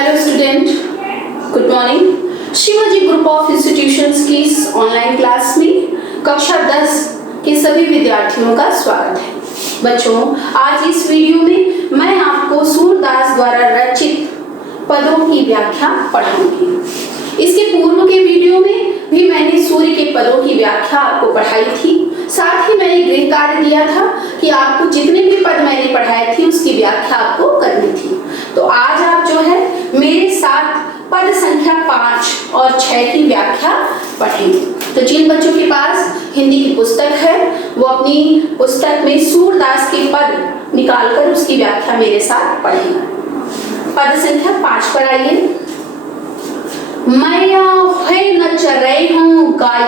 Hello student, good morning. Shivaji group of institutions की इस online class में कक्षा 10 के सभी विद्यार्थियों का स्वागत है। बच्चों, आज इस वीडियो में मैं आपको सूरदास द्वारा रचित पदों की व्याख्या पढ़ाऊंगी। इसके पूर्व के वीडियो में भी मैंने सूर्य के पदों की व्याख्या आपको पढ़ाई थी। साथ ही मैंने गृह कार्य दिया था कि आपको जितने भी पद मैंने पढ़ाए थे उसकी व्याख्या आपको करनी थी। तो आज आप जो है मेरे साथ पद संख्या 5 और 6 की व्याख्या पढ़ेंगे। तो जिन बच्चों के पास हिंदी की पुस्तक है वो अपनी पुस्तक में सूरदास के पद निकालकर उसकी व्याख्या मेरे साथ पढ़ेंगे। पद संख्या 5 पर आइए। मैया है न चरई हूँ गाय,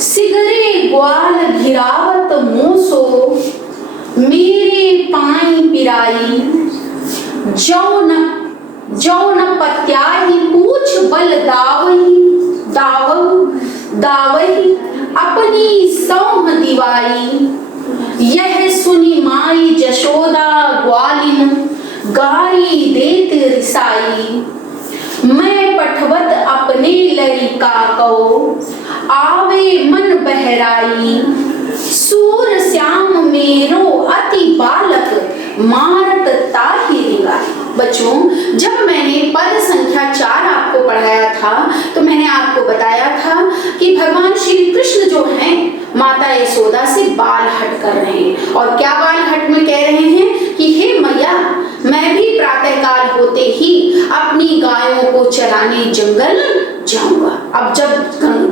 सिगरे ग्वाल घिरावत मूसो, मेरे पाई पिराई, जौन पत्याही पूछ बल दावही अपनी सौह दिवाई, यह सुनी माई जशोदा ग्वालिन गाई देत रिसाई, मैं पठवत अपने लड़िका को आवे मन बहराई, सूर श्याम मेरो अति बालक मारत ताहि रिंगाई। बच्चों, जब मैंने पद संख्या 4 आपको पढ़ाया था तो मैंने आपको बताया था कि भगवान श्री कृष्ण जो हैं माता यशोदा से बाल हट कर रहे हैं। और क्या बाल हट में कह रहे हैं कि हे मैया, मैं भी प्रातःकाल होते ही अपनी गायों को चराने जंगल जाऊंगा। अब जब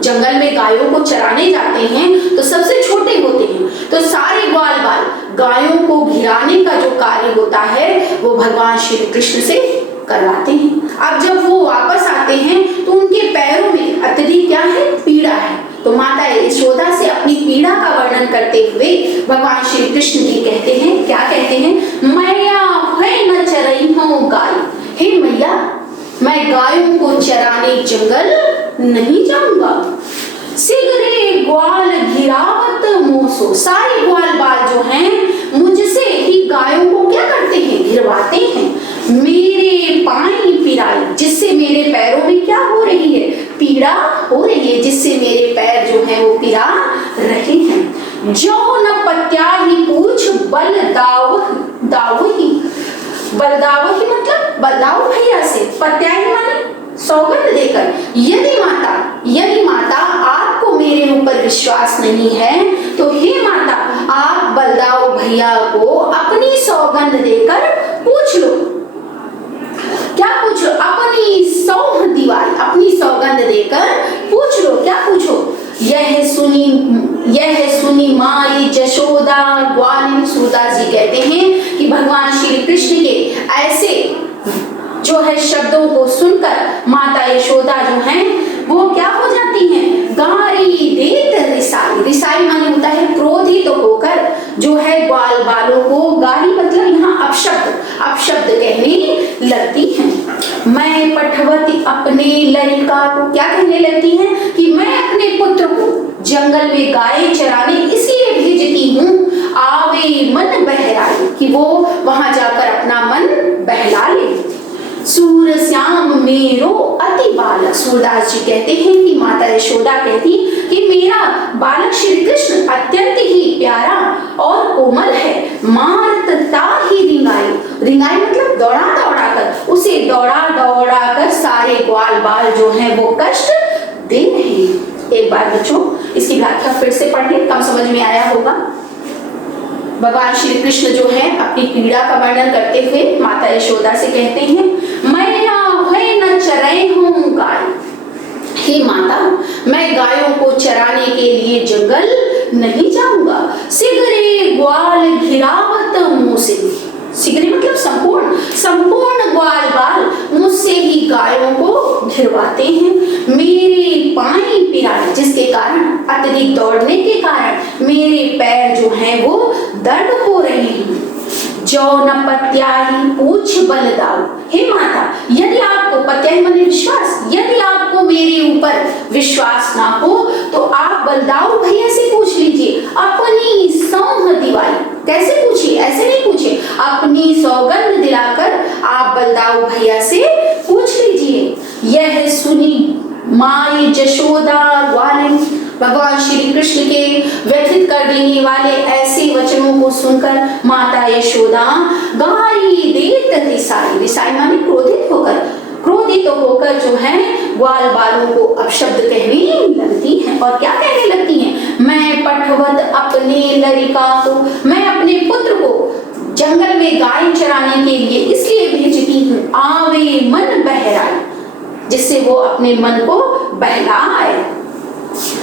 जंगल में गायों को चराने जाते हैं तो सबसे छोटे होते हैं, तो सारे ग्वाल बाल गायों को घिराने का जो कार्य होता है वो भगवान श्री कृष्ण से करवाते हैं। अब जब वो वापस आते हैं तो उनके पैरों में अत्यधिक क्या है, पीड़ा है। तो माता यशोदा से अपनी पीड़ा का वर्णन करते हुए भगवान श्री कृष्ण जी कहते हैं, क्या कहते हैं, मैया है न चरई हूँ गाय, हे मैया मैं गायों को चराने जंगल नहीं जाऊंगा। सिगरे ग्वाल घिरावत मोसो, सारे ग्वाल बाल जो हैं मुझसे ही गायों को क्या करते हैं, घिरवाते हैं। मेरे पाई पिराई, जिससे मेरे पैरों में क्या हो रही है, पीड़ा हो रही है, जिससे मेरे पैर जो हैं वो पिरा रहे हैं। जौन पत्याही पूछ बल दावही, बलदावही मतलब बलदाव भैया से, पत्याही माने सौगंध देकर। यदि माता आपको मेरे ऊपर विश्वास नहीं है तो हे माता, आप बलदाव भैया को अपनी सौगंध देकर पूछ लो। क्या पूछो, अपनी सौह दिवाई, अपनी सौगंध देकर पूछ लो। क्या पूछो, यह सुनी माई जशोदा ग्वालिन। सूरदास जी कहते हैं कि भगवान श्री कृष्ण के ऐसे जो है शब्दों को सुनकर माता यशोदा जो हैं वो क्या हो जाती हैं, गारी देत रिसाई। रिसाई माने होता है क्रोधित तो होकर जो है ग्वाल बालों को, गारी मतलब यहाँ अपशब्द कहने लगती हैं। मैं पठवती अपने लड़िका को, क्या कहने लगती हैं कि मैं अपने पुत्र को जंगल में गाय चराने इसलिए भेजती हूँ, आवे मन बहराई, कि वो वहां जाकर अपना मन बहला ले। सूर श्याम मेरो अति बालक, सूरदास जी कहते हैं कि माता यशोदा कहती कि मेरा बालक श्री कृष्ण अत्यंत ही प्यारा और कोमल है। मारत ताहि रिंगाई, रिंगाई मतलब दौड़ा कर, उसे दौड़ा कर सारे ग्वाल बाल जो हैं वो कष्ट दे रहे हैं। एक बार बच्चों इसकी व्याख्या फिर से पढ़ें, कम समझ में आया होगा। भगवान श्री कृष्ण जो है अपनी पीड़ा का वर्णन करते हुए माता यशोदा से कहते हैं, मैया है न चरई हूँ गाय, हे माता मैं गायों को चराने के लिए जंगल नहीं जाऊंगा। सिगरे ग्वाल घिरावत मुझसे, सिगरे मतलब संपूर्ण ग्वाल बाल मुझसे ही गायों को घिरवाते हैं। मेरे पाई पिराई, जिसके कारण अत्यधिक दौड़ने के कारण मेरे पैर जो हैं वो दर्द हो रहे हैं। जौन पत्याही पूछ बल दाव, हे माता यदि आपको, पत्याही माने विश्वास, यदि आपको मेरे ऊपर विश्वास ना हो तो आप बलदाऊ भैया से पूछ लीजिए, अपनी सौह दिवाई। कैसे पूछिए, ऐसे नहीं पूछिए, अपनी सौगंध दिलाकर आप बलदाऊ भैया से पूछ लीजिए। यह सुनी माई जशोदा ग्वालिन, भगवान श्री कृष्ण के व्यथित कर देने वाले ऐसे वचनों को सुनकर माता यशोदा गाई देत रिसाई, रिसाई माने क्रोधित होकर, क्रोधित होकर जो है ग्वाल बालों को अपशब्द कहने लगती हैं। और क्या कहने लगती हैं? मैं पठवत अपने लड़का को, मैं अपने पुत्र को जंगल में गाय चराने के लिए इसलिए भेजती हूँ, आवे मन बहराए, जिससे वो अपने मन को बहलाए।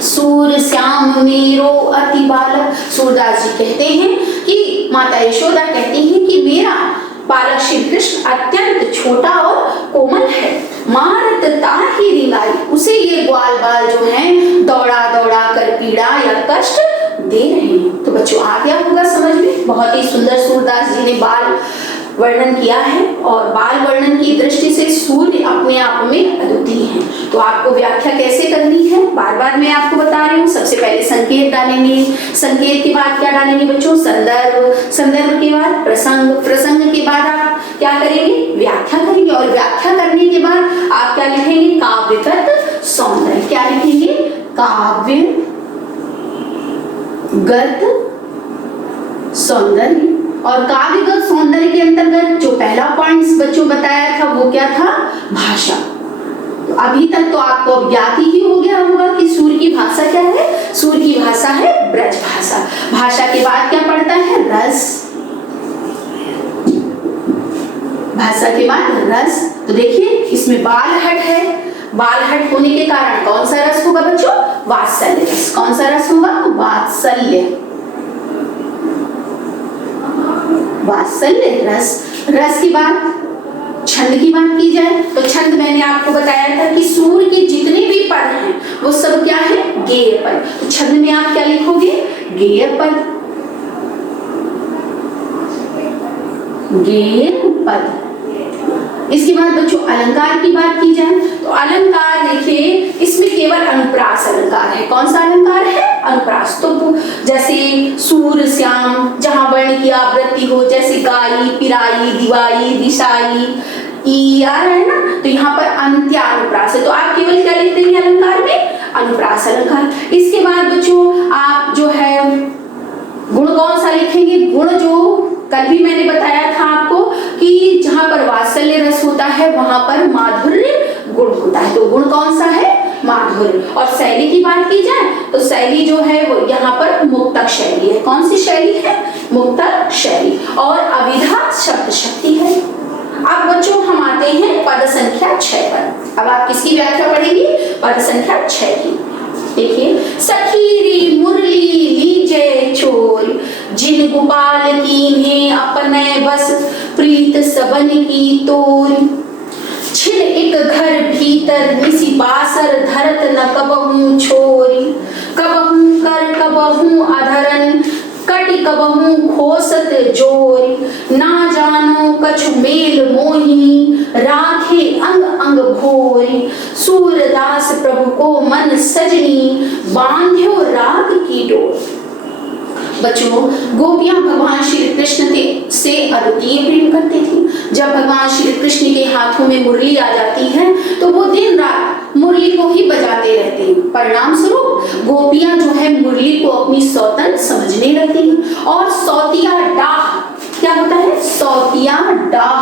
सूर श्याम मेरो अति बालक, सूरदास जी कहते हैं कि माता यशोदा कहती हैं कि मेरा बालक श्री कृष्ण अत्यंत छोटा और कोमल है। मारत ताहि रिंगाई, उसे ये ग्वाल बाल जो हैं दौड़ा दौड़ा कर पीड़ा या कष्ट दे रहे हैं। तो बच्चों आ गया होगा समझ में, बहुत ही सुंदर सूरदास जी ने बाल वर्णन किया है और बाल वर्णन की दृष्टि से सूर्य अपने आप में अद्वितीय है। तो आपको व्याख्या कैसे करनी है बार बार मैं आपको बता रही हूँ। सबसे पहले संकेत डालेंगे, संकेत के बाद क्या डालेंगे बच्चों? संदर्भ, संदर्भ के बाद प्रसंग, प्रसंग के बाद आप क्या करेंगे? व्याख्या करेंगे और व्याख्या करने के बाद आप क्या लिखेंगे? काव्यगत सौंदर्य। क्या लिखेंगे? काव्यगत सौंदर्य। और काव्यगत सौंदर्य के अंतर्गत जो पहला पॉइंट बच्चों बताया था वो क्या था? भाषा। तो अभी तक तो आपको ज्ञात ही हो गया होगा कि सूर्य की भाषा क्या है? सूर्य की भाषा है ब्रज भाषा। भाषा के बाद क्या पड़ता है? रस। भाषा के बाद रस। तो देखिए इसमें बालहट है, बालहट होने के कारण कौन सा रस होगा बच्चों? वात्सल्य रस। कौन सा रस होगा? वात्सल्य, वात्सल्य रस। रस की बात, छंद की बात की जाए तो छंद मैंने आपको बताया था कि सूर्य के जितने भी पद हैं वो सब क्या है? गेय पद। तो छंद में आप क्या लिखोगे? गेय पद, गेय पद। इसके बाद बच्चों अलंकार की बात की जाए तो अलंकार देखिए इसमें केवल अनुप्रास अलंकार है। कौन सा अलंकार है? अनुप्रास। तो जैसे सूर श्याम जहां वर्ण की आवृत्ति हो, जैसे गाई, पिराई, दिवाई, दिशाई, ई आ रहा है ना, तो यहाँ पर अंत्य अनुप्रास है। तो आप केवल क्या लिख देंगे अलंकार में? अनुप्रास अलंकार। इसके बाद बच्चों आप जो है गुण कौन सा लिखेंगे? गुण जो कल भी मैंने बताया था आपको कि जहां पर वात्सल्य रस होता है वहां पर माधुर्य गुण होता है। तो गुण कौन सा है? माधुर्य। और शैली की बात की जाए तो शैली जो है वो यहाँ पर मुक्तक शैली है। कौन सी शैली है? मुक्तक शैली। और अविधा शब्द शक्ति है। अब बच्चों हम आते हैं पद संख्या 6 पर। अब आप किसकी व्याख्या पढ़ेंगे? पद संख्या 6 की। देखिए, सखीरी मुरली लीजे चोर, जिन गोपाल कीन्हे अपने बस, प्रीत सबन की तोर। छिन एक घर भीतर निसी बासर, धरत न कबहू छोरी। कबहू कर कबहू अधरन, कटि कबहू खोसत जोरी। ना जानो कछु मेल मोहिनी, राखे अंग अंग भोरी। सूरदास प्रभु को मन सजनी, बांध्यो राग की डोर। बच्चों गोपियां भगवान श्री कृष्ण से अद्वितीय प्रेम करती थी। जब भगवान श्री कृष्ण के हाथों में मुरली आ जाती है तो वो दिन रात मुरली को ही बजाते रहते हैं। परिणाम स्वरूप गोपियां जो है मुरली को अपनी सौतन समझने लगती हैं। और सौतिया डाह क्या होता है? सौतिया डाह,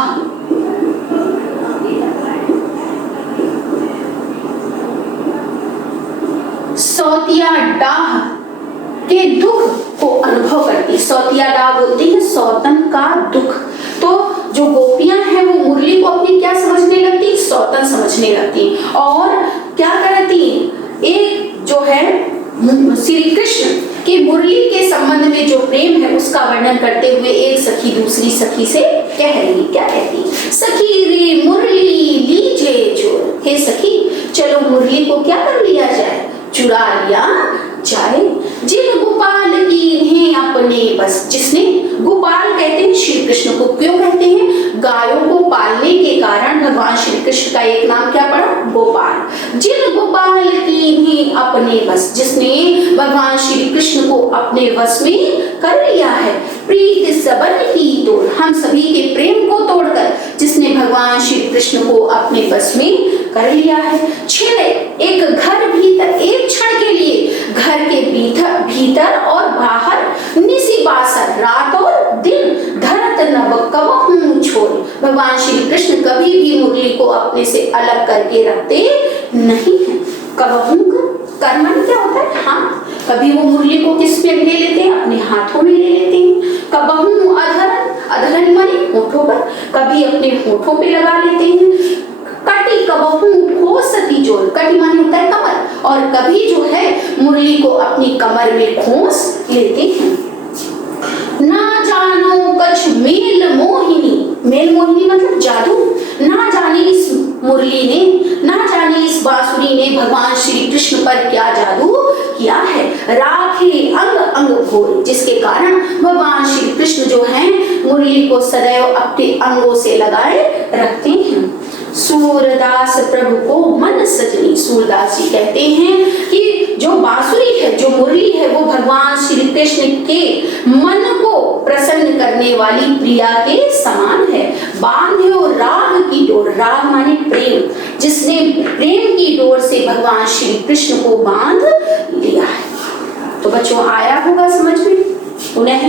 सौतिया डाह के दुख को अनुभव करती। सौतिया डाह बोलती है सौतन का दुख। तो जो गोपियां हैं वो मुरली को अपनी क्या समझने लगती? सौतन समझने लगती। और क्या करती? एक जो है श्री कृष्ण के मुरली के संबंध में जो प्रेम है उसका वर्णन करते हुए एक सखी दूसरी सखी से कह रही। क्या कहती? सखी रे मुरली लीजे चोर। हे सखी चलो मुरली को क्या कर लिया जाए? चुरा लिया जाए। जिन गोपाल कीन्हे अपने बस, जिसने, गोपाल कहते हैं श्री कृष्ण को। क्यों कहते हैं? गायों को पालने के कारण भगवान श्री कृष्ण का एक नाम क्या पड़ा? गोपाल। जिन गोपाल कीन्हे अपने बस, जिसने भगवान श्री कृष्ण को अपने वश में कर लिया है। प्रीत सबन की तोर, हम सभी कृष्ण को अपने बस में कर लिया है। क्षण एक घर भीतर, एक क्षण के लिए घर के भीतर और बाहर निसी बासर, रात और दिन, धरत नभ कबहु छोड़। भगवान श्री कृष्ण कभी भी मुरली को अपने से अलग करके रखते नहीं है। कबहु कर माने क्या होता है? हाँ, कभी वो मुरली को किस पे ले लेते हैं? अपने हाथों में ले लेते हैं। कबहु अधरन, अधरन माने होठों पर, कभी अपने होठों पे लगा लेते हैं। कटी कबहु खोसती जोड़, कटी माने होता है कमर, और कभी जो है मुरली को अपनी कमर में खोस लेते हैं। ना जानो कछ मेल मोहिनी, मेल मोहिनी मतलब जादू। ना जाने इस मुरली ने, ना जाने इस बांसुरी ने भगवान श्री कृष्ण पर क्या जादू किया है। राखे अंग अंग घोर, जिसके कारण भगवान श्री कृष्ण जो है मुरली को सदैव अपने अंगों से लगाए रखते हैं। सूरदास प्रभु को मन सजनी, सूरदास जी कहते हैं कि जो बांसुरी है, जो मुरली है, वो भगवान श्री कृष्ण के मन को प्रसन्न करने वाली प्रिया के समान है। बांधे और राग की डोर, राग माने प्रेम, जिसने प्रेम की डोर से भगवान श्री कृष्ण को बांध लिया है। तो बच्चों आया होगा समझ में? पुनः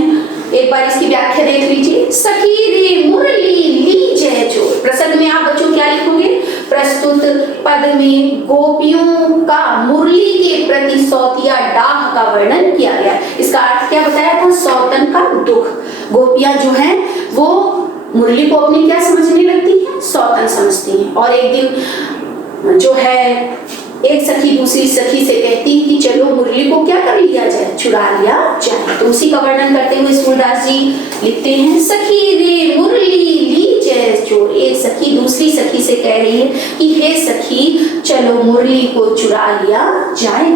एक बार इसकी व्याख्या देख लीजिए। सखी रे मुरली ली जय जोर, प्रसंग में आप बच्चों क्या लिखोगे? प्रस्तुत पद में गोपियों का मुरली के प्रति सौतिया डाह का वर्णन किया गया। इसका अर्थ क्या बताया था? सौतन का दुख। गोपियां जो हैं वो मुरली को अपनी क्या समझने लगती हैं? सौतन समझती हैं। और एक दिन जो है एक सखी दूसरी सखी से कहती कि चलो मुरली को क्या कर लिया जाए? चुरा लिया जाए। तो उसी का वर्णन करते हुए सूरदास जी लिखते हैं, सखी रे मुरली ली जय जोर। एक सखी दूसरी सखी से कह रही है कि हे सखी चलो मुरली को चुरा लिया जाए।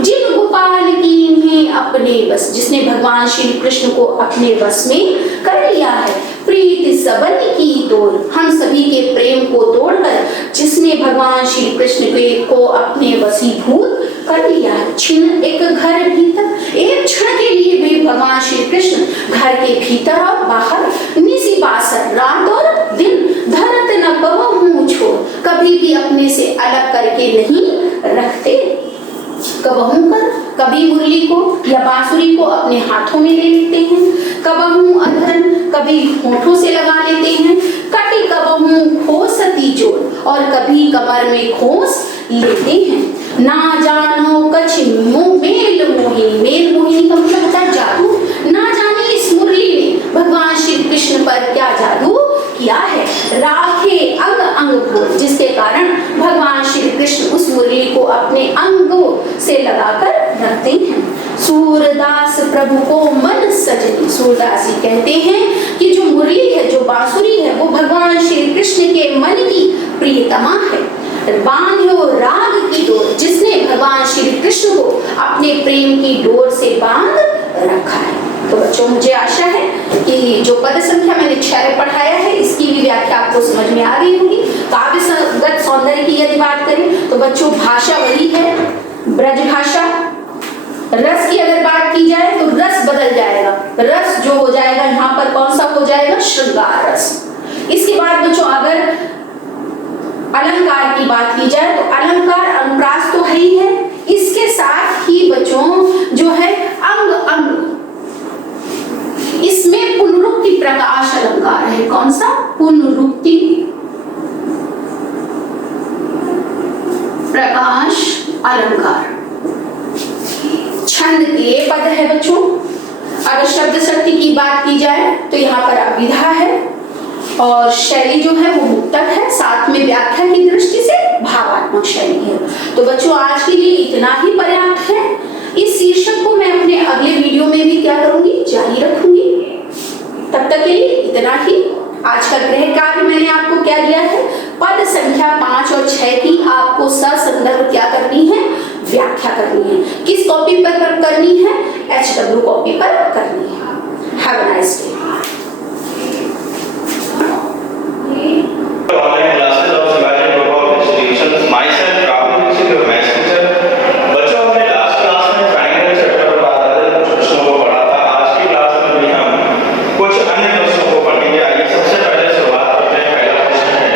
जिन गोपाल की इन्हें अपने बस, जिसने भगवान श्री कृष्ण को अपने बस में कर लिया है। प्रीति सबन की तोड़, हम सभी के प्रेम को तोड़कर जिसने भगवान श्री कृष्ण को अपने वशीभूत कर लिया है। क्षण एक घर भीतर, एक क्षण के लिए भी भगवान श्री कृष्ण घर के भीतर और बाहर, निसी बासर, रात और दिन, धरत न कबहु छोड़, कभी भी अपने से अलग करके नहीं रखते। कबहु कर, कभी मुरली को या बांसुरी को अपने हाथों में ले लेते हैं। कबहु अधरन, कभी होठों से लगा लेते हैं। कटी कबहु खोसती जोड़, और कभी कमर में खोस लेते हैं। ना जानो कछ मेल मोहिनी, मेल मोहिनी का मतलब होता है जादू। ना जाने इस मुरली ने भगवान श्री कृष्ण पर क्या जादू किया है। राखे अंग अंग घोर, जिसके कारण भगवान श्री कृष्ण उस मुरली को अपने अंगों से लगाकर रखते हैं। सूरदास प्रभु को मन सजनी, सूरदास जी कहते हैं कि जो मुरली है, जो बांसुरी है, वो भगवान श्री कृष्ण के मन की प्रियतमा है। बांधो राग की डोर, जिसने भगवान श्री कृष्ण को अपने प्रेम की डोर से बांध रखा है। तो बच्चों मुझे आशा है कि जो पद संख्या मैंने 6 पढ़ाया है इसकी भी व्याख्या आपको समझ में आ गई होगी। काव्यगत सौंदर्य की यदि बात करें तो बच्चों भाषा वही है, ब्रज भाषा। रस की अगर बात की जाए तो रस बदल जाएगा, रस जो हो जाएगा यहाँ पर कौन सा हो जाएगा? श्रृंगार रस। इसके बाद बच्चों अगर अलंकार की बात की जाए तो अलंकार अनुप्रास तो है ही है, इसके साथ ही बच्चों जो है अंग अंग, इसमें पुनरुक्ति प्रकाश अलंकार है। कौन सा? पुनरुक्ति प्रकाश अलंकार। छंद के पद है बच्चों। अगर शब्द शक्ति की बात की जाए तो यहाँ पर अभिधा है और शैली जो है वो मुक्तक है, साथ में व्याख्या की दृष्टि से भावात्मक शैली है। तो बच्चों आज के लिए इतना ही पर्याप्त है। इस शीर्षक को मैं अपने अगले वीडियो में भी क्या करूंगी? जारी रखूंगी। तब तक के लिए इतना ही। आज का गृह कार्य मैंने आपको क्या दिया है? पद संख्या 5 और 6 की आपको ससंदर्भ क्या करनी है? व्याख्या करनी है। किस कॉपी पर करनी है? HW कॉपी पर करनी है। Have a nice day. Online classes of symbolic group of institutions, myself, Rahul Dixit, your maths teacher. बच्चों हमने लास्ट क्लास में ट्रायंगल चैप्टर पर आधारित कुछ प्रश्नों को पढ़ा था। आज की क्लास में भी हम कुछ अन्य प्रश्नों को पढ़ेंगे। आइए सबसे पहले शुरुआत करते हैं। पहला प्रश्न है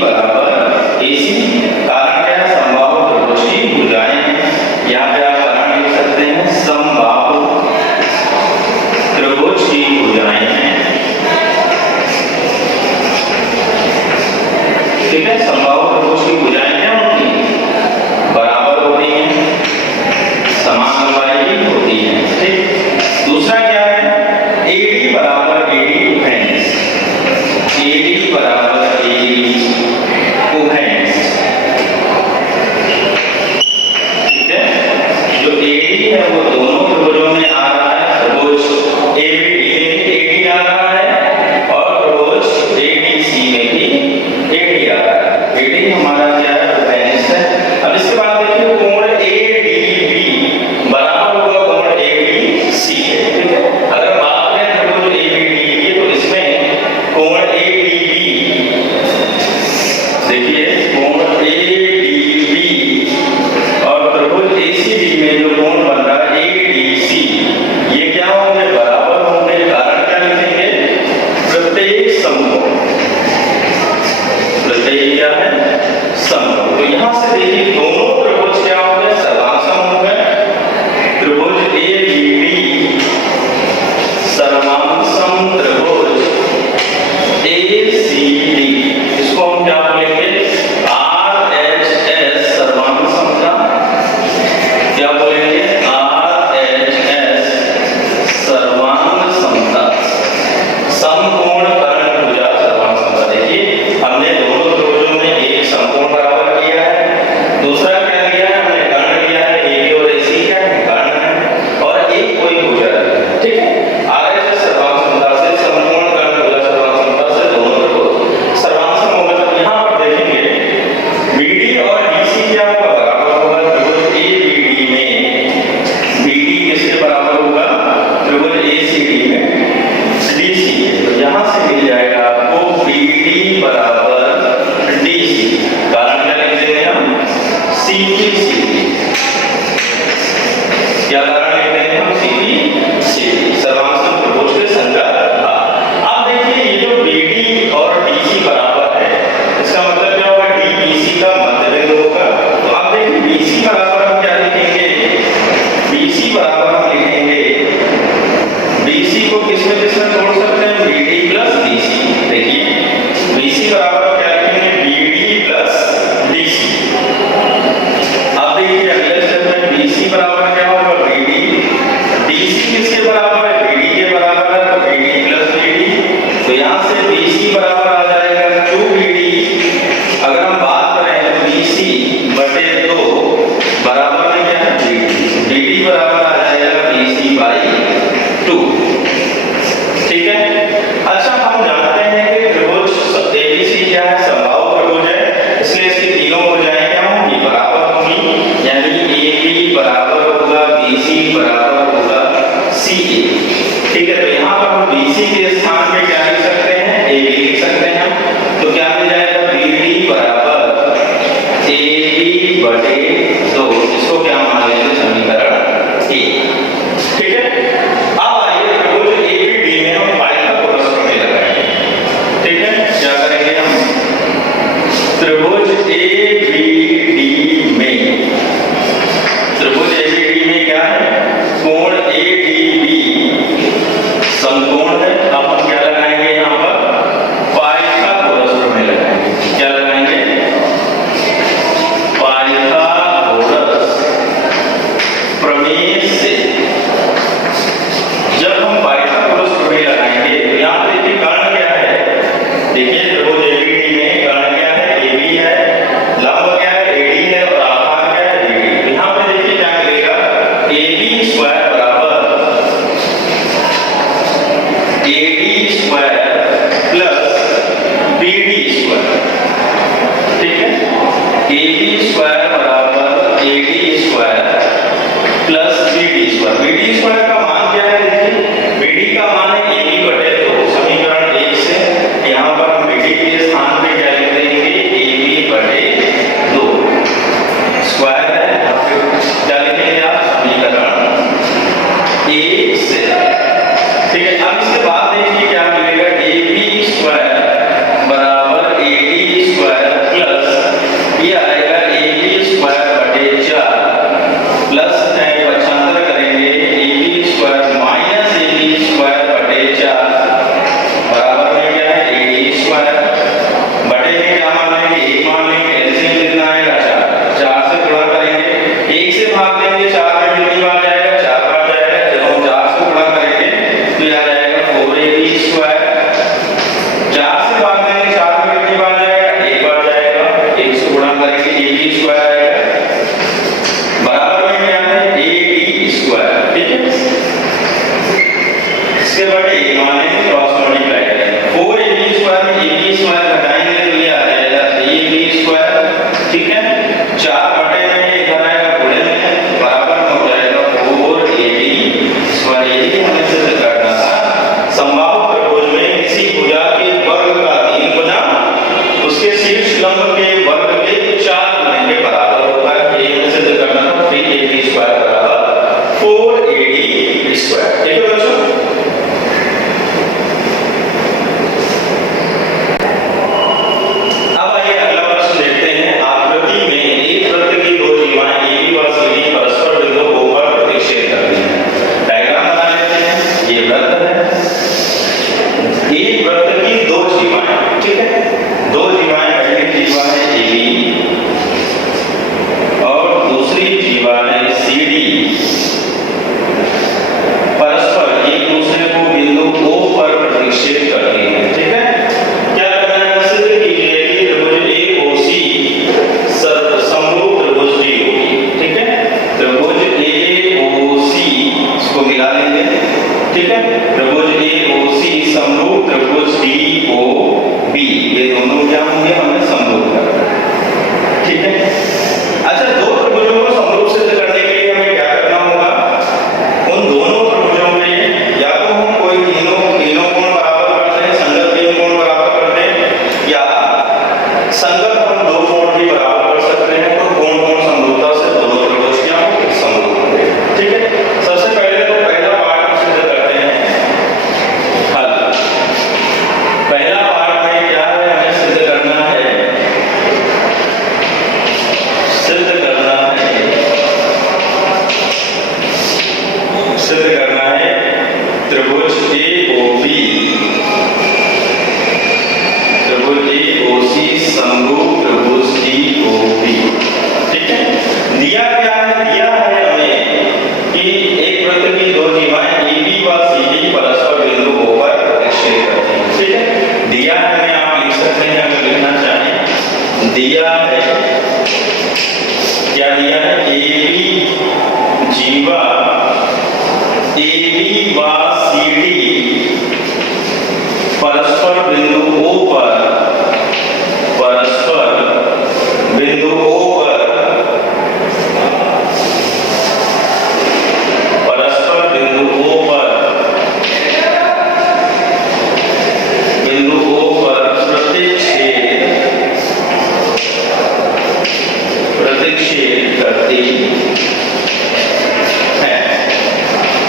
बराबर AC। कारण क्या है? समबाहु त्रिभुज की भुजाएं हैं। यहाँ पे आप कारण लिख सकते हैं समबाहु त्रिभुज की भुजाएं हैं। ठीक है, समबाहु त्रिभुज की भुजाएं क्या होती हैं? बराबर होती हैं, समान लंबाई की होती हैं। ठीक। दूसरा क्या है? AD बराबर AD उभयनिष्ठ। AD बराबर AD उभयनिष्ठ। ठीक है, जो AD है वो दोनों त्रिभुजों में आ रहा है। त्रिभुज ABD में भी AD आ रहा है और त्रिभुज ADC में भी AD आ रहा है। AD हमारा क्या है? उभयनिष्ठ है। अब इसके बाद देखिए कोण ADB बराबर होगा कोण ADC के। ठीक है, अगर बात करें त्रिभुज ABD की तो इसमें कोण ADB, देखिए कोण ADB और त्रिभुज ACB में जो कोण बन रहा है ADC, ये क्या होंगे? बराबर होंगे। कारण क्या लिखेंगे? प्रत्येक समकोण। प्रत्येक क्या है? समकोण। तो यहां से देखिए दोनों त्रिभुज क्या हो गए? सर्वांगसम हो गए। त्रिभुज ABD सर्वांगसम त्रिभुज ACD, इसको हम क्या बोलेंगे? RHS सर्वांगसम का क्या बोलेंगे? RHS सर्वांगसमता, समकोण कर्ण भुजा सर्वांगसमता। देखिए हमने दोनों त्रिभुजों में एक समकोण बराबर किया है, दूसरा क्या लिया है? हमने कर्ण लिया है। AB और AC क्या है? कर्ण है और एक कोई भुजा है। ठीक है, RHS सर्वांगसमता से समकोण कर्ण भुजा सर्वांगसमता से दोनों त्रिभुज सर्वांगसम होगा। तो यहाँ पर देखेंगे BD और DC क्या होगा? बराबर होगा। त्रिभुज ABD में BD किसके बराबर होगा? त्रिभुज ACD में DC। तो यहाँ से मिल जाएगा आपको BD बराबर DC। कारण क्या लिख देंगे हम? CPCD। क्या कारण लिख देंगे हम? CPCD, सर्वांगसम त्रिभुज के संगत भाग। अब देखिए ये जो BD और DC बराबर है, इसका मतलब क्या होगा? DBC का मध्य बिंदु होगा। तो आप देखिए BC बराबर हम क्या लिखेंगे? BC बराबर हम लिखेंगे, BC को किसमें किसमें तोड़ सकते हैं? BD plus DC। देखिए BC बराबर हम क्या लिखेंगे? BD plus DC। अब देखिए अगले स्टेप में BC बराबर क्या होगा? BD। DC किसके बराबर है? BD के बराबर है, तो BD प्लस BD। तो यहाँ से BC बराबर आ जाएगा 2BD। अगर हम बात करें तो BC बटे 2 बराबर में क्या है? BD। BD बराबर आ जाएगा BC बाई 2। ठीक है, अच्छा हम जानते हैं कि त्रिभुज ABC क्या है? समबाहु त्रिभुज है, इसलिए इसकी तीनों भुजाएं क्या होंगी? बराबर होंगी। यानी AB बराबर होगा BC बराबर होगा CA। ठीक है, तो यहाँ पर हम BC के स्थान पे क्या लिख सकते हैं? AB लिख सकते हैं। तो क्या मिल जाएगा? BD बराबर AB बटे 2। इसको क्या मान लेंगे? समीकरण 1। ठीक है, अब आइए त्रिभुज ABD में हम पाइथागोरस प्रमेय लगाएंगे। ठीक है, क्या करेंगे हम? त्रिभुज ABD में, त्रिभुज ABD में क्या है? कोण ADB समकोण है। अब हम क्या लगाएंगे? यहाँ पर पाइथागोरस प्रमेय लगाएंगे। क्या लगाएंगे? पाइथागोरस प्रमेय से जब हम पाइथागोरस प्रमेय लगाएंगे तो यहाँ देखिए कारण क्या है? देखिए त्रिभुज ABD में कारण क्या है? AB है, लंब क्या है? AD है और आधार क्या है? BD। यहाँ पे देखिए क्या मिलेगा? AB स्क्वायर बराबर AD square plus BD square. ठीक है, AB स्क्वायर बराबर AD square plus BD square. BD square का मान क्या है? देखिए BD का मान है AB बटे 2। समीकरण 1 से यहाँ पर हम BD के स्थान पे क्या स्क्वायर घटाएंगे तो ये आ जाएगा 3ab स्क्वायर, ठीक है। 4 बटे में इधर आएगा गुणे में, बराबर में हो जाएगा 4ab स्क्वायर। यही हमें सिद्ध करना था। समबाहु त्रिभुज में किसी भुजा के वर्ग का 3 गुना उसके शीर्ष लंब के वर्ग के 4 गुने के बराबर होता है। ये हमें सिद्ध करना था। 3ab स्क्वायर बराबर 4ad स्क्वायर। ठीक है बच्चों, अब आइए अगला प्रश्न देखते हैं। आकृति में एक वृत्त की दो जीवाएं AB व CD परस्पर बिंदु O पर प्रतिच्छेद करती हैं। डायग्राम बना लेते हैं। ये वृत्त है, एक वृत्त की दो जीवाएं, ठीक है। दो जीवाएं, पहली जीवा है AB और दूसरी जीवा है CD, परस्पर एक दूसरे को बिंदु O पर प्रतिच्छेद करती हैं, ठीक है। क्या करना है? सिद्ध कीजिए कि त्रिभुज AOC समरूप त्रिभुज D होगी, ठीक है। त्रिभुज AOC इसको मिला लेंगे, ठीक है। त्रिभुज AOC समरूप त्रिभुज DOB, ये दोनों क्या होंगे? हमें समरूप करना है, ठीक है। अच्छा, दो त्रिभुजों को समरूप सिद्ध करने के लिए हमें क्या करना होगा? उन दोनों त्रिभुजों में या तो हम कोई तीनों कोण बराबर कर दें, संगत 3 कोण बराबर कर दें, या संगत हम 2 कोण भी बराबर कर सकते हैं। तो कोण समरूपता से दोनों त्रिभुज क्या होंगे? समरूप होंगे, ठीक है। सबसे पहले तो पहला पार्ट हम सिद्ध करते हैं, हल। पहला पार्ट में क्या है? हमें सिद्ध करना है, सिद्ध करना है त्रिभुज AOB, त्रिभुज AOC समरूप त्रिभुज DOB, ठीक है। दिया क्या है? दिया है हमें कि एक वृत्त की दो जीवाएं AB व CD परस्पर बिंदु O पर प्रतिच्छेद करती हैं, ठीक है। दिया है हमें, आप लिख सकते हैं अगर लिखना चाहें। दिया है, क्या दिया है? AB जीवा AB व CD परस्पर बिंदु O पर, परस्पर बिंदु O पर, परस्पर बिंदु O पर, बिंदु O पर प्रतिच्छेद करती है,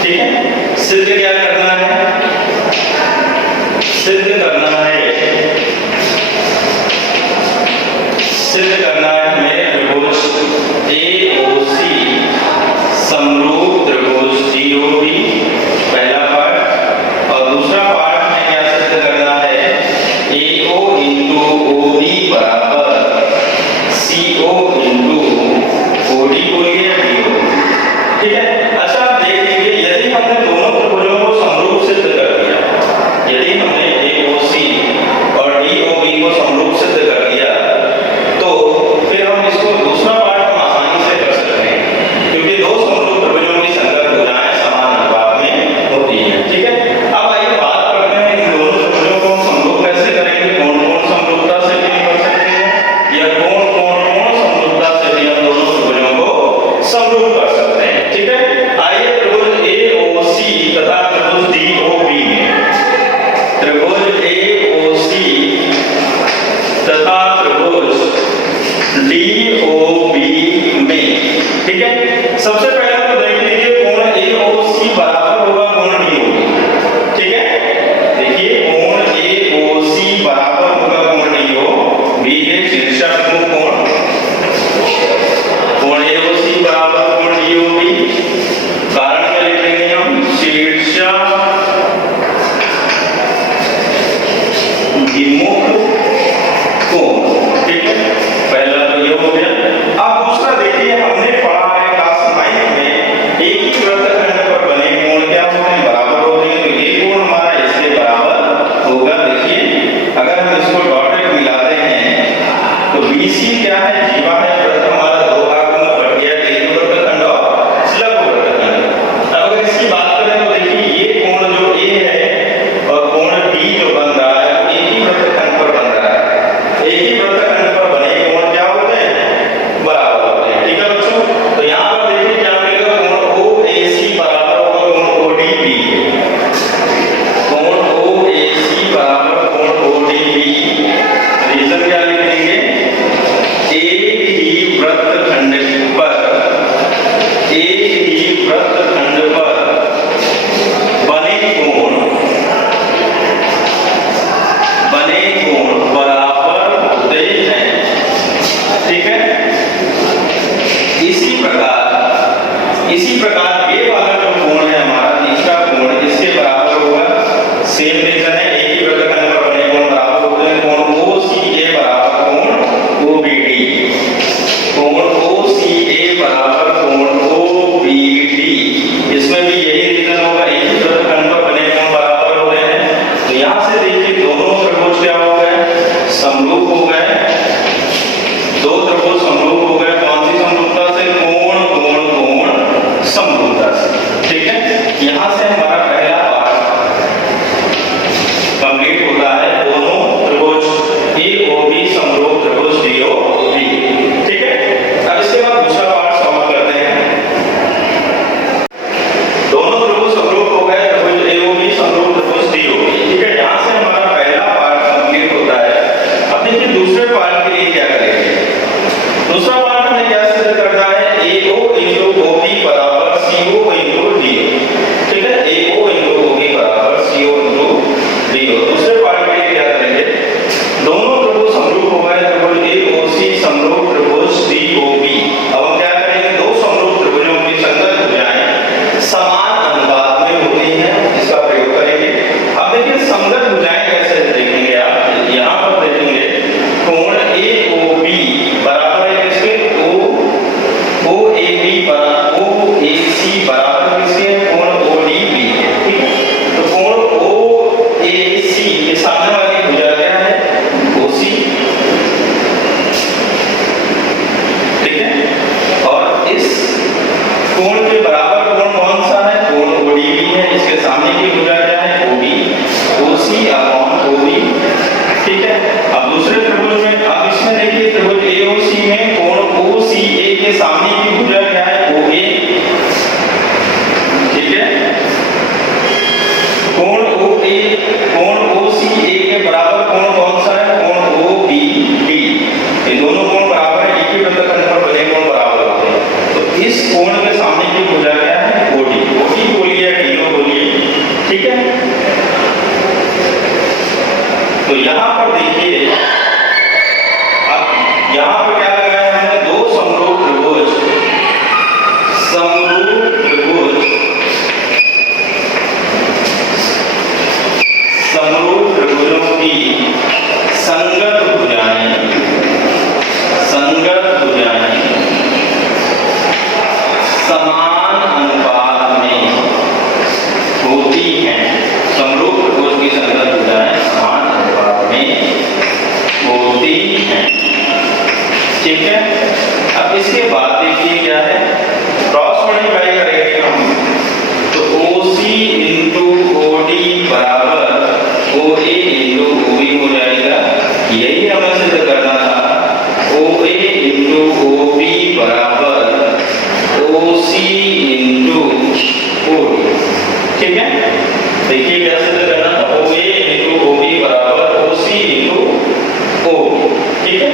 ठीक है। सिद्ध क्या करना है? सिद्ध करना है, सिद्ध करना है हमें त्रिभुज AOC समरूप त्रिभुज DOB, पहला पार्ट। और दूसरा पार्ट में क्या सिद्ध करना है? AO इंटू OB बराबर CO इंटू OD बोलिए DO, ठीक है। अच्छा, आप देख लीजिए, यदि हमने दोनों त्रिभुजों को समरूप सिद्ध कर दिया, यदि हमने AOC और DOB को समरूप सिद्ध कर दिया, तो फिर हम इसको दूसरा पार्ट हम आसानी से कर सकते हैं, क्योंकि दो समरूप त्रिभुजों की संगत भुजाएं समान अनुपात में होती हैं, ठीक है। अब आइए बात करते हैं इन दोनों त्रिभुजों को हम समरूप कैसे करेंगे। कौन समरूपता से भी कर सकते हैं, या कौन समरूपता से भी हम दोनों त्रिभुजों को समरूप कर सकते हैं, ठीक है। आइए त्रिभुज AOC तथा त्रिभुज DOB में, त्रिभुज AOC तथा त्रिभुज DOB में, ठीक है। सबसे पहले तो देख लीजिए, कोण AOC बराबर होगा कोण DOB, ठीक है। देखिए, कोण AOC बराबर होगा कोण DOB, ये शीर्षाभिमुख कोण, कोण AOC बराबर कोण DOB। कारण क्या लिखेंगे हम? शीर्षाभिमुख कोण, ठीक है। पहला तो ये हो गया। अब दूसरा देखिए, हमने पढ़ा है क्लास 9 में, एक ही वृत्तखंड पर बने कोण क्या होते हैं? बराबर होते हैं। तो ये कोण हमारा इसके बराबर होगा। देखिए, अगर हम इसको डॉटेड मिलाते हैं तो BC क्या है? जीवा है। वृत्त हमारा दो भागों में बट गया, दीर्घ वृत्तखंड और श्लघु वृत्तखंड। अब अगर इसकी बात करें तो देखिए, ये कोण जो A है और कोण B जो बन रहा है, एक ही वृत्तखंड पर बन रहा इसी प्रकार ये वाला जो कोण है हमारा तीसरा कोण इसके बराबर होगा, सेम रीजन है, एक ही वृत्त खंड पर बने कोण बराबर होते हैं, कोण OCA बराबर कोण OBD, कोण OCA बराबर कोण OBD, इसमें भी यही रीजन होगा, एक ही वृत्त खंड पर बने कोण बराबर होते हैं। तो यहाँ से देखिए दोनों त्रिभुज क्या हो गए, समरूप हो गए, दो त्रिभुज समरूप हो गए, कौन सी समरूपता से, कोण कोण कोण समरूपता से। ठीक है, यहाँ से हमारा पहला पार्ट कंप्लीट होता है, दोनों त्रिभुज AOB समरूप त्रिभुज DOB। ठीक है, अब इसके बाद दूसरा पार्ट सॉल्व करते हैं। दोनों त्रिभुज समरूप हो गए, त्रिभुज AOB समरूप त्रिभुज DOB। ठीक है, यहाँ से हमारा पहला पार्ट कंप्लीट होता है। अब देखिए दूसरे पार्ट के लिए क्या करेंगे, दूसरा पार्ट हमें क्या सिद्ध करना है, AO into OB बराबर CO into DO। ठीक है, AO into OB बराबर CO into DO। दूसरे पार्ट के लिए क्या करेंगे, दोनों त्रिभुज समरूप हो गए, त्रिभुज AOC समरूप त्रिभुज DOB। अब हम क्या करेंगे, दो समरूप त्रिभुजों की संगत भुजाएं समान अनुपात में होती हैं, इसका प्रयोग करेंगे। अब देखिए संगत भुजाएं कैसे देखेंगे आप, यहाँ पर देखेंगे कोण AOB बराबर है किसके, OAB बराबर OAC बराबर किसके, कोण ODB है। ठीक है, तो कोण OAC के सामने वाली भुजा क्या है, OC। ठीक है, और इस कोण के बराबर कोण कौन सा है, कोण ODB है, इसके सामने की भुजा क्या है, OB, OC अपॉन OB। ठीक है, अब दूसरे त्रिभुज में, अब इसमें देखिए त्रिभुज AOC में कोण OCA के सामने की भुजा क्या है, OA। ठीक है, कोण OCA के बराबर कोण कौन सा है, कोण OBD। ये दोनों कोण बराबर है, एक ही वृत्त खंड पर बने कोण बराबर होते हैं। तो इस कोण के सामने की भुजा क्या है, OD। OD बोलिए DO बोलिए। ठीक है, तो यहाँ पर देखिए, अब यहाँ पर क्या लगाया है, दो समरूप त्रिभुज, समरूप त्रिभुज, समरूप त्रिभुजों की संगत भुजाएं, संगत भुजाएं समान अनुपात में होती हैं। समरूप त्रिभुज की संगत भुजाएं समान अनुपात में होती हैं। ठीक है, अब इसके बाद देखिए क्या है, क्रॉस मल्टीप्लाई करेंगे हम, तो OC into OD बराबर OA into OB हो जाएगा। यही हमें सिद्ध करना था, OA into OB बराबर OC into OD। ठीक है, देखिए क्या सिद्ध करना था, OA into OB बराबर OC into OB। ठीक है,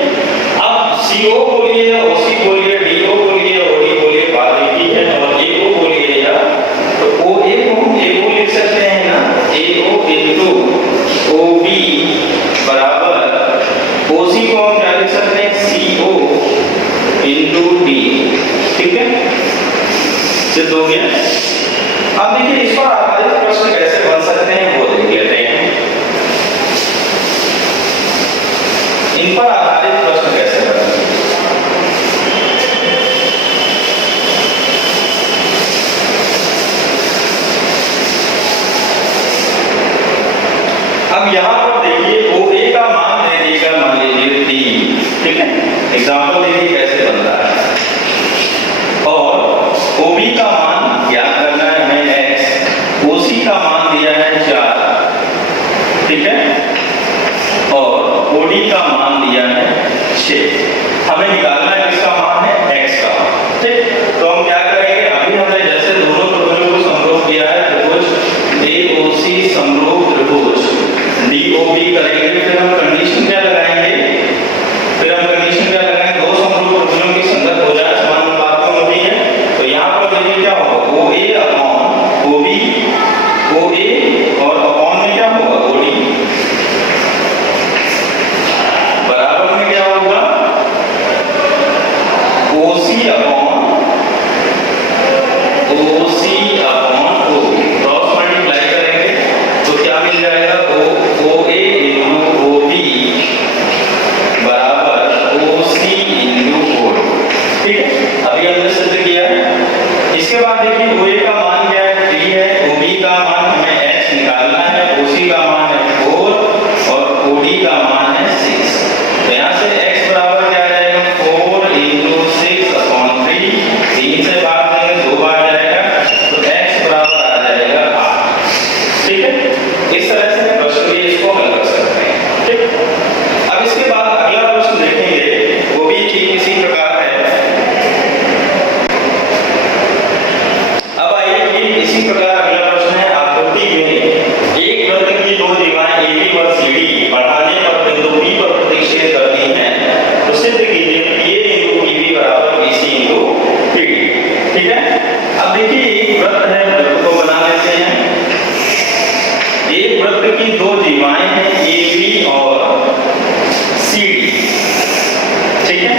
अब CO बोलिए, OC बोलिए, DO बोलिए, OD बोलिए, बात एक ही है, और AO बोलिए या तो OA को हम AO लिख सकते हैं ना, AO into OB बराबर OC को हम क्या लिख सकते हैं, CO into DO। ठीक है, सिद्ध हो गया। अब देखिए इस पर आधारित प्रश्न कैसे बन सकते हैं वो देख लेते हैं। इन पर आधारित प्रश्न कैसे बनते हैं, अब यहाँ पर देखिए OA का मान दे दिएगा, मान लीजिए 3। ठीक है, एग्जाम्पल देखिए कैसे बनता है, और OB का मान ज्ञात करना है हमें X, OC का मान दिया है 4। ठीक है, और OD का मान दिया है 6। हमें निकालना है किसका मान है, X का। ठीक, तो हम क्या करेंगे, अभी हमने जैसे दोनों त्रिभुजों को समरूप किया है, त्रिभुज AOC समरूप त्रिभुज DOB करेंगे, फिर हम कंडीशन क्या लगाएंगे, फिर हम कंडीशन क्या लगाएंगे, दो समरूप त्रिभुजों की संगत भुजाएं समान अनुपात में होती है। तो यहाँ पर देखिए क्या होगा, OA अपॉन OB, OA और अपॉन में क्या होगा, OD बराबर में क्या होगा, CD, ठीक है।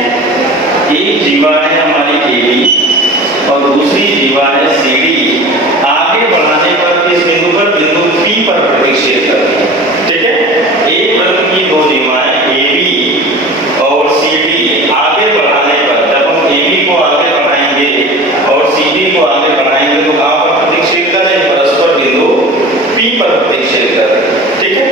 एक जीवा है हमारी AB और दूसरी जीवा है CD। आगे बढ़ाने पर इस बिंदु पर बिंदु P पर प्रतिच्छेद करती है, ठीक है। एक वृत्त की दो जीवाएं AB और CD आगे बढ़ाने पर, जब हम AB को आगे बढ़ाएंगे और CD को आगे बढ़ाएंगे तो कहां पर प्रतिच्छेद करें? परस्पर बिंदु P पर प्रतिच्छेद करें, ठीक है।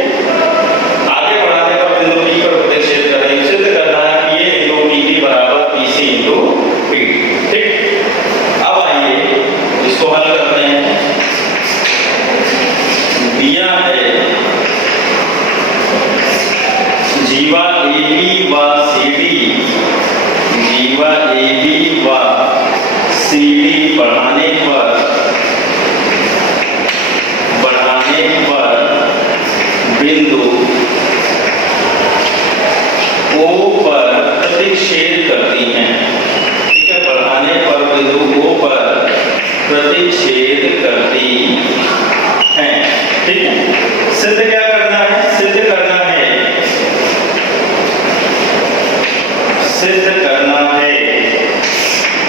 आगे बढ़ाने पर बिंदु P पर प्रतिच्छेद करें। सिद्ध करना है कि ये बिंदु PP बराबर PC इंटू PD, ठीक। अब आइए इसको हल करते हैं। दिया है जीवा AB व CD, जीवा AB व CD बढ़ाने पर बिंदु O पर प्रतिच्छेद करती हैं, ठीक है। बढ़ाने पर बिंदु O पर प्रतिच्छेद करती हैं, ठीक है। सिद्ध क्या करना है? सिद्ध करना है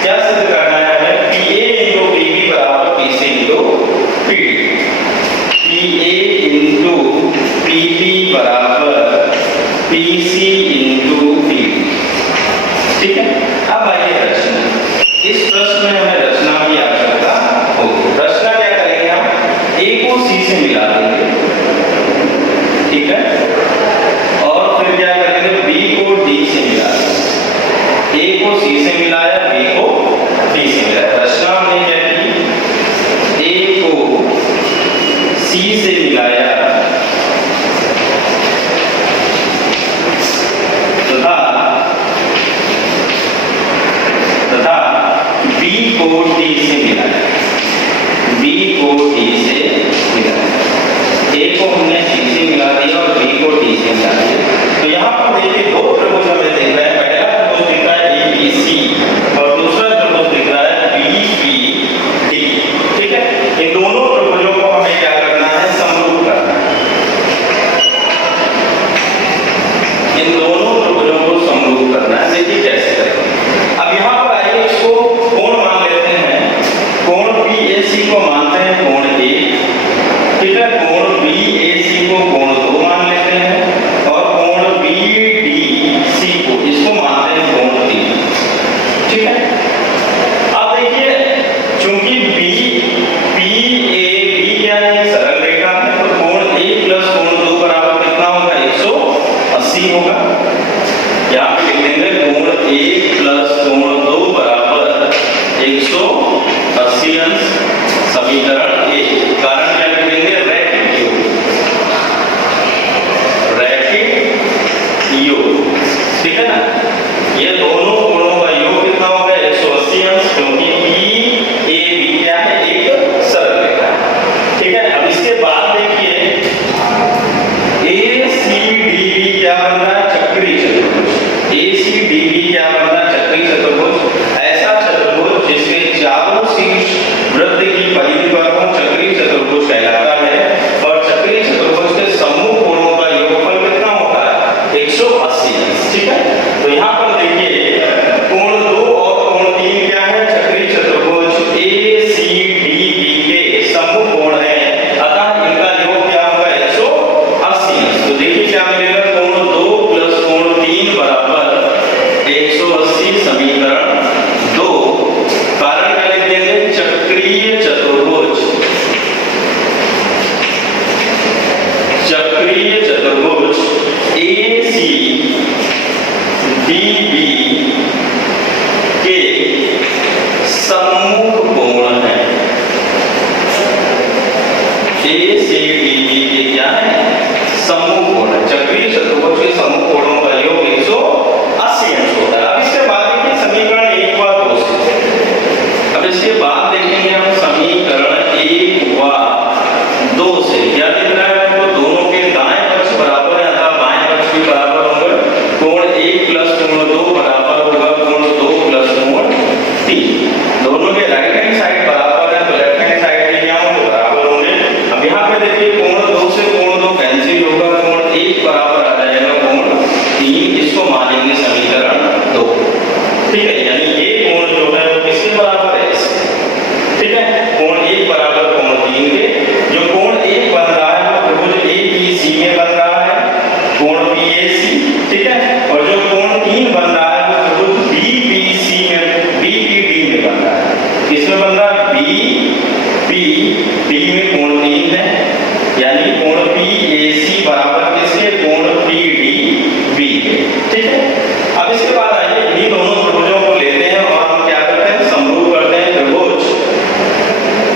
क्या सिद्ध करना है? PA इंटू PB बराबर PC into PD, PA into PB बराबर PC इंटू PD, ठीक है। अब आइए रचना। इस प्रश्न में हमें रचना की आवश्यकता होगी। रचना क्या करेंगे? हम A को C से मिला देंगे, ठीक है, और फिर क्या करेंगे? B को D से मिला देंगे। A को C से मिलाया, B को D से मिलाया। रचना हमने क्या की? A को C से मिलाया तथा B को D से मिलाया, B को D से मिलाया। A को हमने C से मिला दिया और B को D से मिला दिया। तो यहाँ पर देखिए दो त्रिभुज हमें दिख रहा है। पहला त्रिभुज दिख रहा है ABC और दूसरा त्रिभुज दिख रहा है BPD, ठीक है। इन दोनों त्रिभुजों को हमें क्या करना है? समरूप करना है। इन दोनों त्रिभुजों को समरूप करना है। देखिए कैसे करेंगे। अब यहाँ पर आइए इसको कोण मान लेते हैं। कोण BAC को मानते हैं कोण 1, ठीक है। कोण BAC को कोण 2 मान लेते हैं और कोण BDC को इसको मानते हैं कोण 3, ठीक है। अब देखिए चूंकि PAB क्या है? सरल रेखा है, तो कोण 1 प्लस कोण 2 बराबर कितना होगा? 180 होगा। यहाँ पे लिख देंगे कोण 1 प्लस कोण 2 बराबर 180 अंश। समीकरण 1। कारण क्या लिख देंगे? रैखिक योग, ठीक है ना। ये दोनों कोणों का योग कितना होगा? 180 अंश, क्योंकि PAB क्या है? एक सरल रेखा है, ठीक है। अब इसके बाद देखिए ACDB क्या बन रहा है? चक्रीय चतुर्भुज। ACDB क्या बन रहा है? चक्रीय चतुर्भुज। ऐसा चतुर्भुज जिसके चारों शीर्ष वृत्त की परिधि पर हो चक्रीय चतुर्भुज कहलाता है। और चक्रीय चतुर्भुज के समूह कोणों का योगफल कितना होता है? 180 अंश, ठीक है। तो यहाँ पर देखिए कोण 2 और कोण 3 क्या है? चक्रीय चतुर्भुज ACDB के समूह कोण है, अतः इनका योग क्या होगा? 180 अंश। तो देखिए क्या मिलेगा? कोण 2 प्लस कोण 3 बराबर 180। समीकरण 2। कारण क्या लिख देंगे? चक्रीय चतुर्भुज, चक्रीय चतुर्भुज ACDB इसको मानेंगे समीकरण 2। ठीक है, यानी ये कोण जो है वो किसके बराबर है, इसके। ठीक है, कोण 1 बराबर कोण 3 के। जो कोण 1 बन रहा है वो त्रिभुज ABC में बन रहा है, कोण PAC। ठीक है, और जो कोण 3 बन रहा है वो त्रिभुज BPD में बन रहा है। किसमें बन रहा है, BPD में कोण 3 है, यानी कोण PAC बराबर किसके, कोण PDB के। ठीक है, अब इसके बाद आइए इन्हीं दोनों त्रिभुजों को लेते हैं और हम क्या करते हैं, समरूप करते हैं त्रिभुज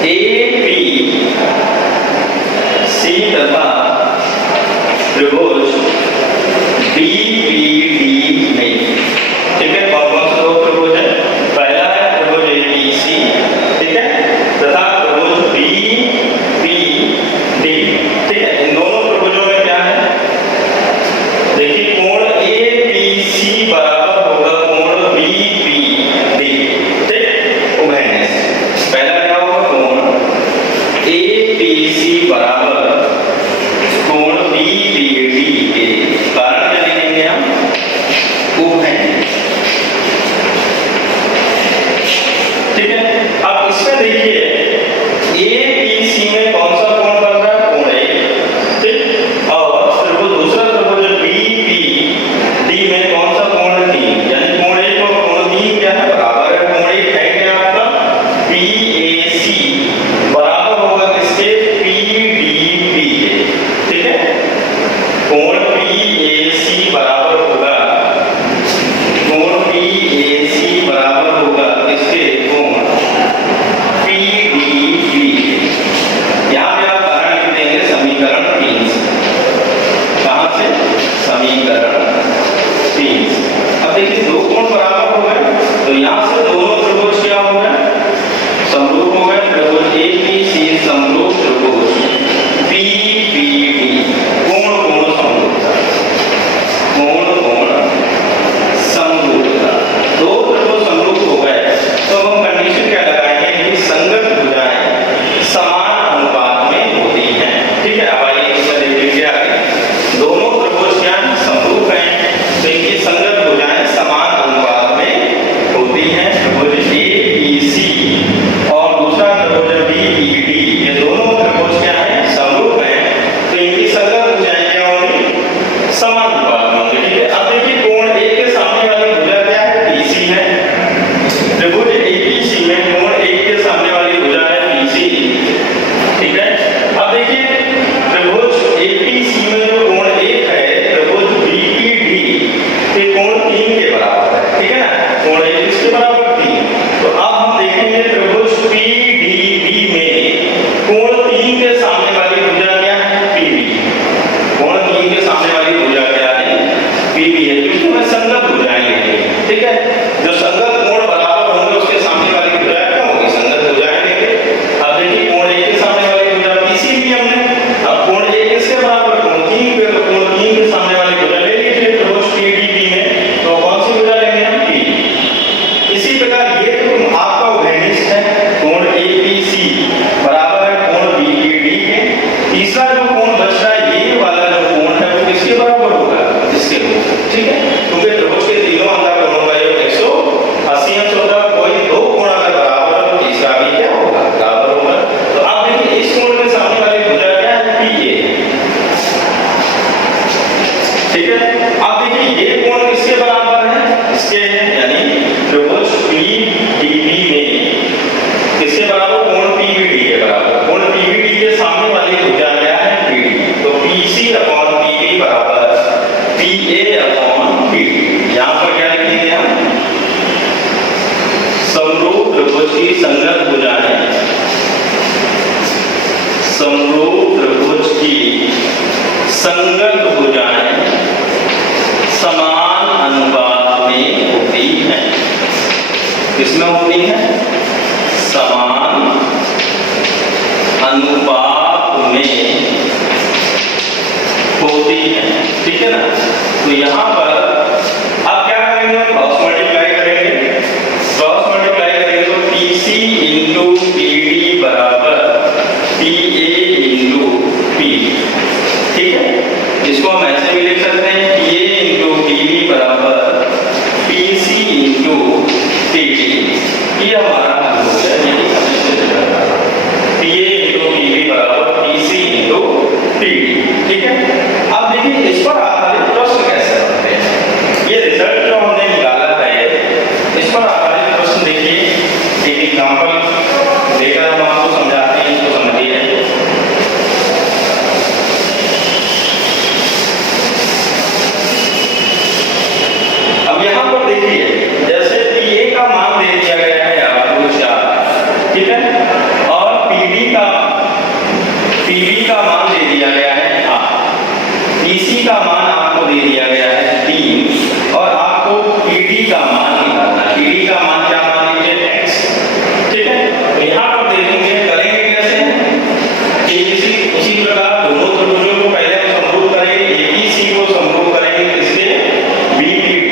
ABC तथा त्रिभुज BPD में। ठीक है, कौन कौन से दो त्रिभुज है, पहला है त्रिभुज ABC, ठीक है, तथा त्रिभुज BPD। ठीक है, इन दोनों त्रिभुजों में क्या है, देखिए कोण ABC बराबर होगा कोण BPD। ठीक, उभयनिष्ठ। पहला क्या होगा, कोण ABC बराबर कोण BPD के, कारण क्या लिखेंगे हम, उभयनिष्ठ। ठीक है, अब इसमें देखिए ABC में कौन सा कोण बन रहा है, कोण 1। ठीक, और त्रिभुज दूसरा त्रिभुज BPD में कौन सा कोण है, 3। यानी कोण 1 और कोण 3 क्या है, बराबर है। कोण 1 है क्या आपका, PAC बराबर होगा किसके, PDB के। ठीक है, कोण PAC बराबर होगा, कोण PAC बराबर होगा किसके, कोण PDB के। यहाँ पे आप कारण लिख देंगे समीकरण 3 से। कहाँ से, समीकरण 3 से। अब देखिए दो कोण बराबर हो गए, तो यहाँ से दोनों त्रिभुज क्या हो गए, समरूप हो गए। त्रिभुज ABC समरूप त्रिभुज BPD, कोण कोण समरूपता, कोण कोण समरूपता। दो त्रिभुज समरूप हो गए, तो हम कंडीशन क्या लगाएंगे कि संगत भुजाएं समान अनुपात में होती हैं। ठीक है, अब आइए इसमें देखिए आगे, दोनों त्रिभुज क्या हैं, समरूप हैं, तो इनकी संगत भुजाएं समान अनुपात में होती हैं। त्रिभुज ABC और दूसरा त्रिभुज BPD, ये दोनों त्रिभुज क्या हैं, समरूप हैं, तो इनकी संगत भुजाएं क्या होंगी, समान अनुपात में होंगी। ठीक है, अब देखिए कोण 1 के सामने वाली भुजा क्या है, PC है। त्रिभुज ABC में कोण 1 के सामने वाली भुजा है PC। ठीक है, अब देखिए त्रिभुज ABC में जो कोण 1 है, त्रिभुज BPD के कोण 3 के बराबर है। ठीक है ना, कोण 1 किसके बराबर, 3। तो अब हम देखेंगे त्रिभुज PDB में कोण 3 के सामने वाली भुजा क्या है, PB। कोण 3 के सामने वाली भुजा क्या है, PB है, क्योंकि हमें संगत भुजाएं लेंगे। ठीक है, जो संगत कोण बराबर होंगे उसके सामने वाली भुजा क्या होगी, संगत भुजाएं लेंगे। अब देखिए कोण 1 के सामने वाली भुजा PC भी हमने, अब कोण 1 किसके बराबर, कोण 3 के, तो कोण 3 के सामने वाली भुजा ले लीजिए त्रिभुज PDB में, तो कौन सी भुजा लेंगे हम, P। इसी प्रकार ये तो आपका उभयनिष्ठ है, कोण ABC बराबर है कोण BPD के। तीसरा जो कोण बच रहा है, ये वाला जो कोण है वो किसके बराबर होगा, इसके। ठीक है, क्योंकि त्रिभुज के तीनों अंदर कोणों का योग 180 अंश होगा। कोई दो कोण अगर बराबर है तो तीसरा भी क्या होगा, बराबर होगा। तो आप देखिए इस कोण के सामने वाली भुजा क्या है, PA। ठीक है, अब देखिए ये कोण किसके बराबर है, इसके है, यानी त्रिभुज PDB में किसके बराबर, कोण PBD के बराबर। कोण PBD के सामने वाली भुजा क्या है, PD। तो PC/PB बराबर PA/PD। यहाँ पर क्या लिखेंगे हम, समरूप त्रिभुज की संगत भुजाएं, समरूप त्रिभुज की संगत भुजाएं समान अनुपात में होती हैं। किसमें होती हैं, समान अनुपात में होती है। ठीक है ना, तो यहाँ पर अब क्या करेंगे, क्रॉस मल्टीप्लाई करेंगे। क्रॉस मल्टीप्लाई करेंगे तो PC इंटू PD बराबर PA इंटू P। ठीक है, इसको हम ऐसे भी लिख सकते हैं, PA इंटू PB बराबर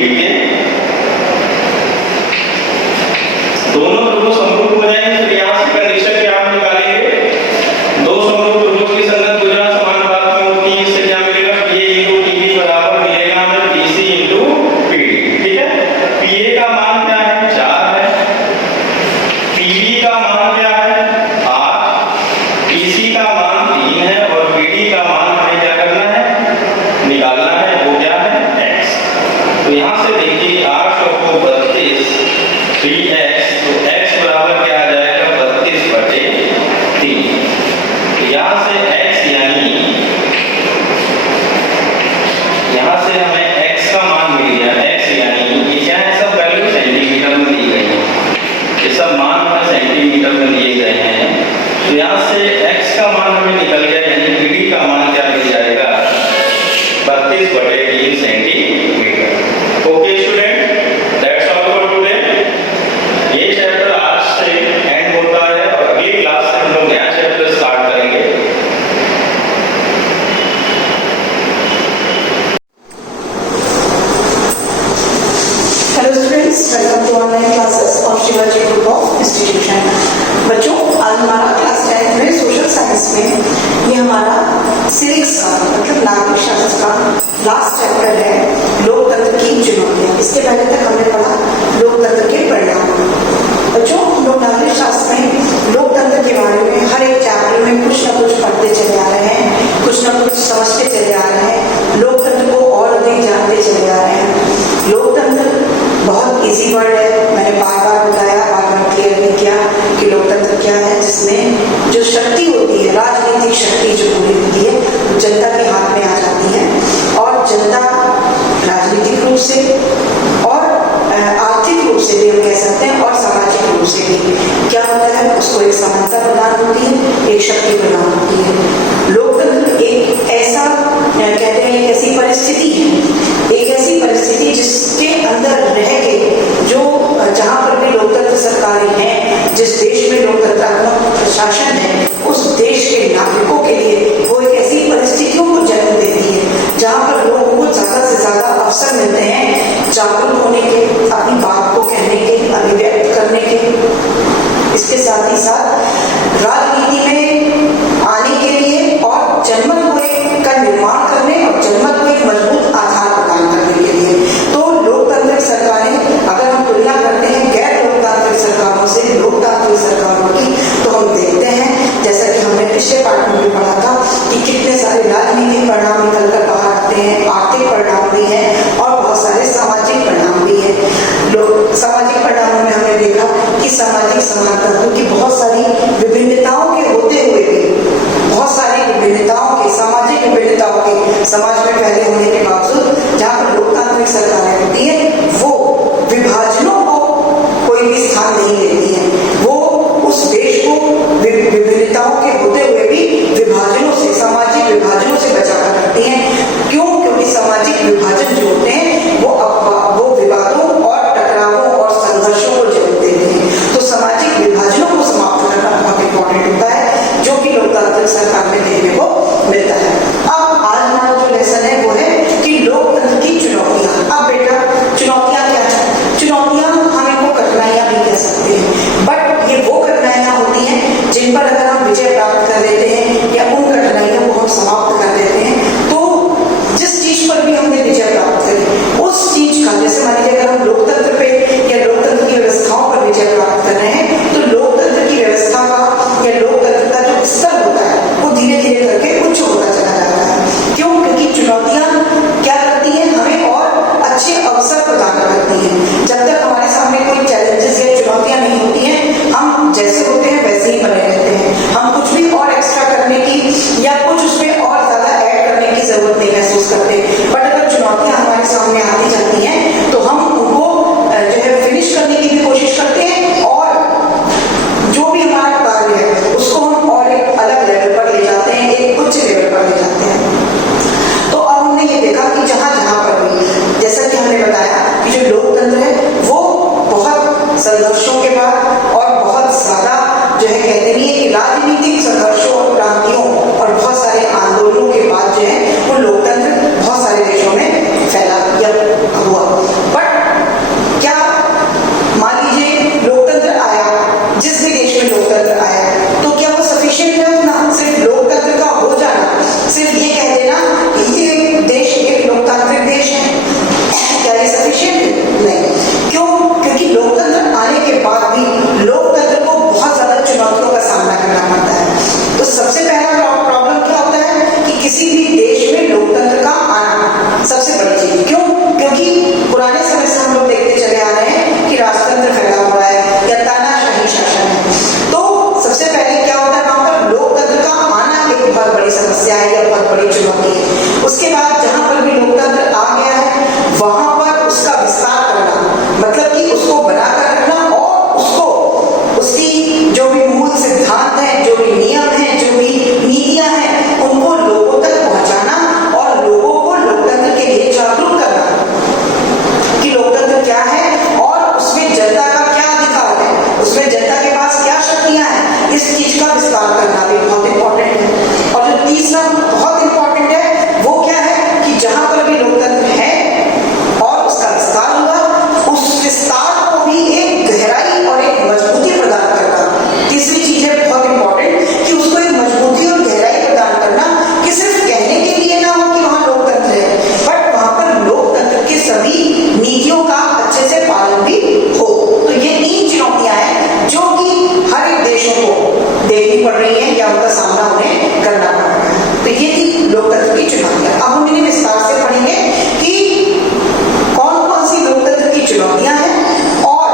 ठीक है, दोनों त्रिभुज समरूप हो जाएंगे। फिर यहाँ से कंडीशन क्या हम निकालेंगे, दो समरूप त्रिभुज की संगत भुजा समानुपात में होती है, इससे क्या मिलेगा, PA into TB बराबर मिलेगा हमें PC into PD। ठीक है, PA का मान क्या है, 4 है, PB का मान क्या है, 8, PC का मान 3 है और PD का मान हमें क्या करना है, निकालना है, वो क्या है, x। तो यहाँ से देखिए 8 को 32 3x, तो x बराबर क्या आ जाएगा, 32/3। तो यहाँ से x यानी यहाँ से हमें x का मान मिल गया, x यानी ये क्या है, सब वैल्यू सेंटीमीटर में दी गई है, ये सब मान हमें सेंटीमीटर में दिए गए हैं। तो यहाँ से x का मान हमें निकल गया, यानी PD का मान क्या मिल जाएगा, 32/3 centimetre. Okay student, that's all for today. ये चैप्टर आज से एंड होता है और अगली क्लास से हम लोग नया चैप्टर स्टार्ट करेंगे। Hello students, welcome to online classes of Shivaji group of institution. बच्चों, आज हमारा क्लास 10 में सोशल साइंस में ये हमारा सिविक्स का मतलब नागरिक शास्त्र का लास्ट चैप्टर है, लोकतंत्र की चुनौतियां। इसके पहले तक हमने पढ़ा लोकतंत्र के परिणाम। बच्चों, हम लोग नागरिक शास्त्र में लोकतंत्र के बारे में हर एक चैप्टर में कुछ ना कुछ पढ़ते चले आ रहे हैं, कुछ ना कुछ समझते चले आ रहे हैं, लोकतंत्र को और अधिक जानते चले आ रहे हैं। लोकतंत्र बहुत इजी वर्ड है, मैंने बार बार बताया, बार बार क्लियर भी किया कि लोकतंत्र क्या है, जिसमें जो शक्ति होती है, राजनीतिक शक्ति जो पूरी होती है, वो जनता के हाथ में आ जाती है और जनता राजनीतिक रूप से और आर्थिक रूप से भी हम कह सकते हैं और सामाजिक रूप से भी क्या होता है, उसको एक समानता प्रदान होती है, एक शक्ति प्रदान होती है। लोकतंत्र एक ऐसा कहते हैं, एक ऐसी परिस्थिति है, एक ऐसी परिस्थिति जिसके अंदर रह के जो जहाँ पर भी लोकतंत्र सरकारें हैं, जिस देश में लोकतंत्रात्मक प्रशासन है, उस देश के नागरिकों के लिए वो एक ऐसी परिस्थितियों को जन्म देती है जहाँ पर लोगों को ज्यादा से ज्यादा अवसर मिलते हैं जागरूक होने के, अपनी बात को कहने के, अभिव्यक्त करने के। इसके साथ ही साथ राजनीति में आने के लिए और जनमत का निर्माण करने और जनमत को एक मजबूत आधार प्रदान करने के लिए। तो लोकतांत्रिक सरकारें, अगर हम तुलना करते हैं गैर लोकतांत्रिक सरकारों से लोकतांत्रिक सरकारों की, तो हम देखते हैं, जैसा कि हमने पिछले पाठ में भी पढ़ा था, कि कितने सारे राजनीतिक परिणाम निकल कर बाहर आते हैं, आर्थिक परिणाम भी हैं और बहुत सारे सामाजिक परिणाम भी हैं। सामाजिक परिणामों में हमने देखा कि सामाजिक समानता की बहुत सारी विभिन्नताओं के होते हुए भी, बहुत सारी विभिन्नताओं के, सामाजिक विभिन्नताओं के समाज में फैले होने के बावजूद जहाँ पर लोकतांत्रिक सरकारें होती है, वो विभाजनों को कोई भी स्थान नहीं देती है। वो उस देश को विभिन्नताओं के होते हुए भी विभाजनों से, सामाजिक विभाजनों से बचाकर रखती हैं। क्यों? क्योंकि सामाजिक विभाजन जो होते हैं वो विवादों और टकरावों और संघर्षों को जन्म देते हैं। तो सामाजिक विभाजनों को समाप्त करना बहुत इंपॉर्टेंट होता है, जो कि लोकतांत्रिक सरकार में देखने को मिलता है। अब आज हमारा जो लेसन है वो है कि लोकतंत्र की चुनौतियां। अब बेटा, चुनौतियां क्या है? चुनौतियां हम इनको कठिनाइयां भी कह सकते हैं, बट ये वो कठिनाइयां होती हैं जिन पर अगर हम विजय प्राप्त कर लेते हैं या उन कठिनाइयों को हम समाप्त कर देते हैं, तो जिस चीज पर भी हमने विजय प्राप्त करी, उस चीज का, जैसे मान लीजिए अगर हम लोकतंत्र पे या लोकतंत्र की व्यवस्थाओं पर विजय प्राप्त कर रहे हैं, तो लोकतंत्र की व्यवस्था का या लोकतंत्र का जो स्तर होता है वो धीरे धीरे करके उच्च होता चला जाता है। क्यों? क्योंकि चुनौतियां क्या करती हैं, हमें और अच्छे अवसर प्रदान करती हैं। जब तक हमारे सामने कोई चैलेंजेस या चुनौतियां नहीं होती हैं, हम जैसे होते हैं वैसे ही बने रहते हैं। हम कुछ भी और एक्स्ट्रा करने की या कुछ उसमें और ज्यादा ऐड करने की जरूरत नहीं महसूस करते। बट अगर चुनौतियां हमारे सामने आती जाती हैं तो हम उनको जो है फिनिश करने की भी कोशिश करते हैं और जो भी हमारा कार्य है उसको हम और एक अलग लेवल पर ले जाते हैं, एक उच्च लेवल पर ले जाते हैं। तो अब हमने ये देखा कि जहां जहां पर भी, जैसा कि हमने बताया कि जो लोकतंत्र है वो बहुत संघर्षों के बाद और बहुत ज्यादा जो है कहते नहीं है कि राजनीतिक संघर्षों और क्रांतियों और बहुत सारे आंदोलनों के बाद जो है वो लोकतंत्र बहुत सारे देशों में फैला या हुआ। बट पालन भी हो। तो ये 3 चुनौतियां हैं जो कि हर एक देशों को देखनी पड़ रही है या उनका सामना उन्हें करना पड़ रहा है। तो ये थी लोकतंत्र की चुनौतियां। अब हम इन्हें विस्तार से पढ़ेंगे कि कौन कौन सी लोकतंत्र की चुनौतियां हैं और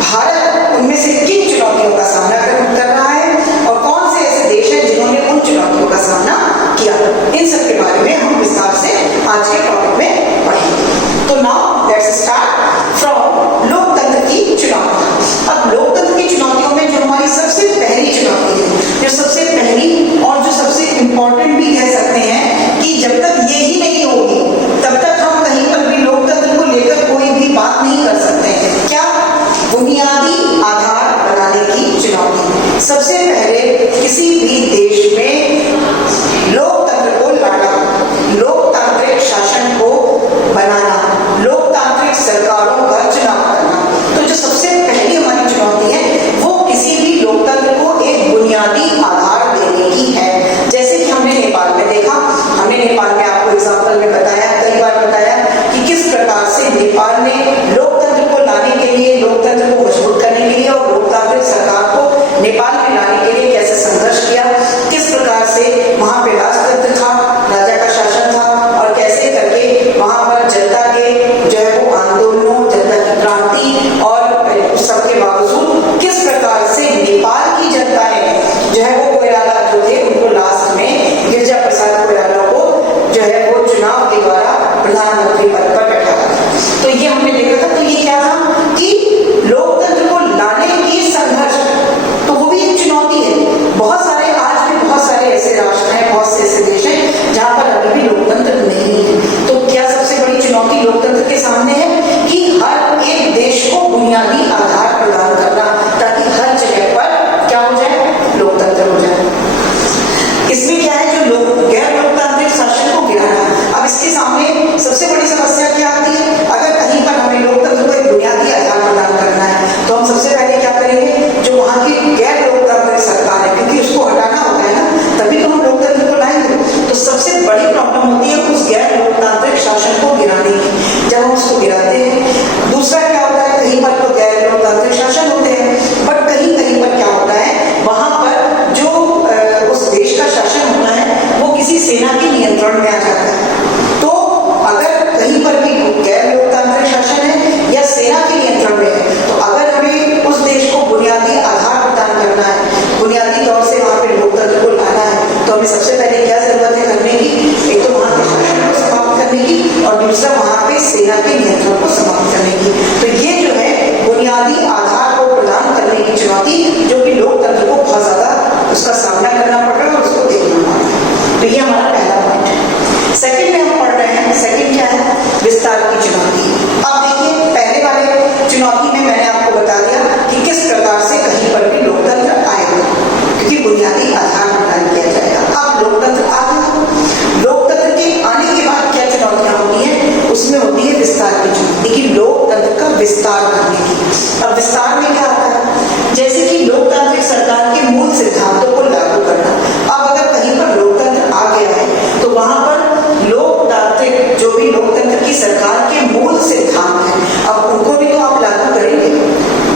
भारत उनमें से किन चुनौतियों का सामना कर रहा है और कौन से ऐसे देश हैं जिन्होंने उन चुनौतियों का सामना किया। इन सब के बारे में हम विस्तार से आज के टॉपिक में पढ़ेंगे। तो नाउ लेट्स स्टार्ट फ्रॉम लोकतंत्र की चुनौतियां। अब लोकतंत्र की चुनौतियों में जो हमारी सबसे पहली चुनौती है, जो सबसे पहली और जो सबसे इंपॉर्टेंट भी कह सकते हैं कि जब तक ये ही नहीं होगी तब तक हम कहीं पर भी लोकतंत्र को लेकर कोई भी बात नहीं कर सकते हैं। क्या? बुनियादी आधार बनाने की चुनौती। सबसे पहले किसी भी देश में लोकतंत्र को लाना, लोकतांत्रिक शासन को बनाना, लोकतांत्रिक सरकारों का चुनाव करना। तो जो सबसे पहली हमारी चुनौती है वो किसी भी लोकतंत्र को एक बुनियादी आधार देने की है। जैसे कि हमने नेपाल में देखा, हमने नेपाल में आपको एग्जाम्पल में बताया, कई बार बताया कि किस प्रकार से नेपाल ने लोकतंत्र को लाने के लिए, लोकतंत्र को मजबूत करने के लिए और लोकतांत्रिक सरकार को नेपाल में लाने के लिए कैसे संघर्ष किया, किस प्रकार से वहां पे राजतंत्र था, राजा का शासन था और कैसे करके वहां पर जनता के जो है वो आंदोलनों, जनता की क्रांति और सबके बावजूद किस प्रकार से नेपाल की जनता ने जो है वो कोइराला जो थे उनको लास्ट में गिरिजा प्रसाद कोइराला को जो है वो चुनाव के द्वारा प्रधानमंत्री पद पर बैठाया। तो ये हमने देखा था। तो ये क्या था कि लोकतंत्र को लाने की संघर्ष, तो वो भी एक चुनौती है। बहुत सारे आज भी बहुत सारे ऐसे राष्ट्र हैं, बहुत से ऐसे देश हैं जहां पर अभी भी लोकतंत्र नहीं है। तो क्या सबसे बड़ी चुनौती लोकतंत्र के सामने है कि हर एक देश को बुनियादी आधार प्रदान करना ताकि हर जगह पर क्या हो जाए, लोकतंत्र हो जाए। इसमें क्या है, जो गैर लोकतांत्रिक शासन को गिराना। अब इसके सामने सबसे बड़ी समस्या क्या आती है? अगर कहीं पर हमें लोकतंत्र को एक बुनियादी आधार प्रदान करना है तो हम सबसे पहले क्या करेंगे, जो वहां की गैर लोकतांत्रिक सरकार है, क्योंकि उसको हटाना होता है ना, तभी तो हम लोकतंत्र को लाएंगे। तो सबसे बड़ी प्रॉब्लम होती है उस गैर लोकतांत्रिक शासन को गिराने की। जब हम उसको गिराते हैं, दूसरा क्या होता है, कहीं पर तो गैर लोकतांत्रिक शासन होते हैं, बट कहीं कहीं पर क्या होता है, वहां पर जो उस देश का शासन होना है वो किसी सेना के नियंत्रण में आ जाता है। तो अगर कहीं पर भी गैर लोकतांत्रिक शासन है या सेना के नियंत्रण में है, तो अगर हमें उस देश को बुनियादी आधार प्रदान करना है, बुनियादी तौर से वहां पे लोकतंत्र को लाना है, तो हमें सबसे पहले क्या जरूरत है करने की, एक तो वहां के शासन को समाप्त करने की और दूसरा वहां पे सेना के नियंत्रण को समाप्त करने की। तो ये जो है बुनियादी आधार को प्रदान करने की चुनौती, जो कि लोकतंत्र को बहुत ज्यादा उसका सामना करना पड़ रहा है और उसको देखना पड़ रहा है। तो ये हमारा पहला पॉइंट है। सेकंड में हम पढ़ रहे हैं, सेकंड क्या है, विस्तार की चुनौती। अब देखिए, पहले वाले चुनौती में मैंने आपको बता दिया कि किस प्रकार से कहीं पर भी लोकतंत्र आएगा, क्योंकि बुनियादी आधार प्रदान किया जाएगा। अब लोकतंत्र आ गया, लोकतंत्र के आने के बाद क्या चुनौतियां होती हैं, उसमें होती है विस्तार की चुनौती, कि लोकतंत्र का विस्तार करने की। अब विस्तार में क्या आता है, जैसे कि लोकतांत्रिक सरकार के मूल सिद्धांतों को लागू करना। अब अगर कहीं पर लोकतंत्र आ गया है तो वहां पर लोकतांत्रिक जो भी लोकतंत्र की सरकार के मूल सिद्धांत हैं, अब उनको भी तो आप लागू करेंगे।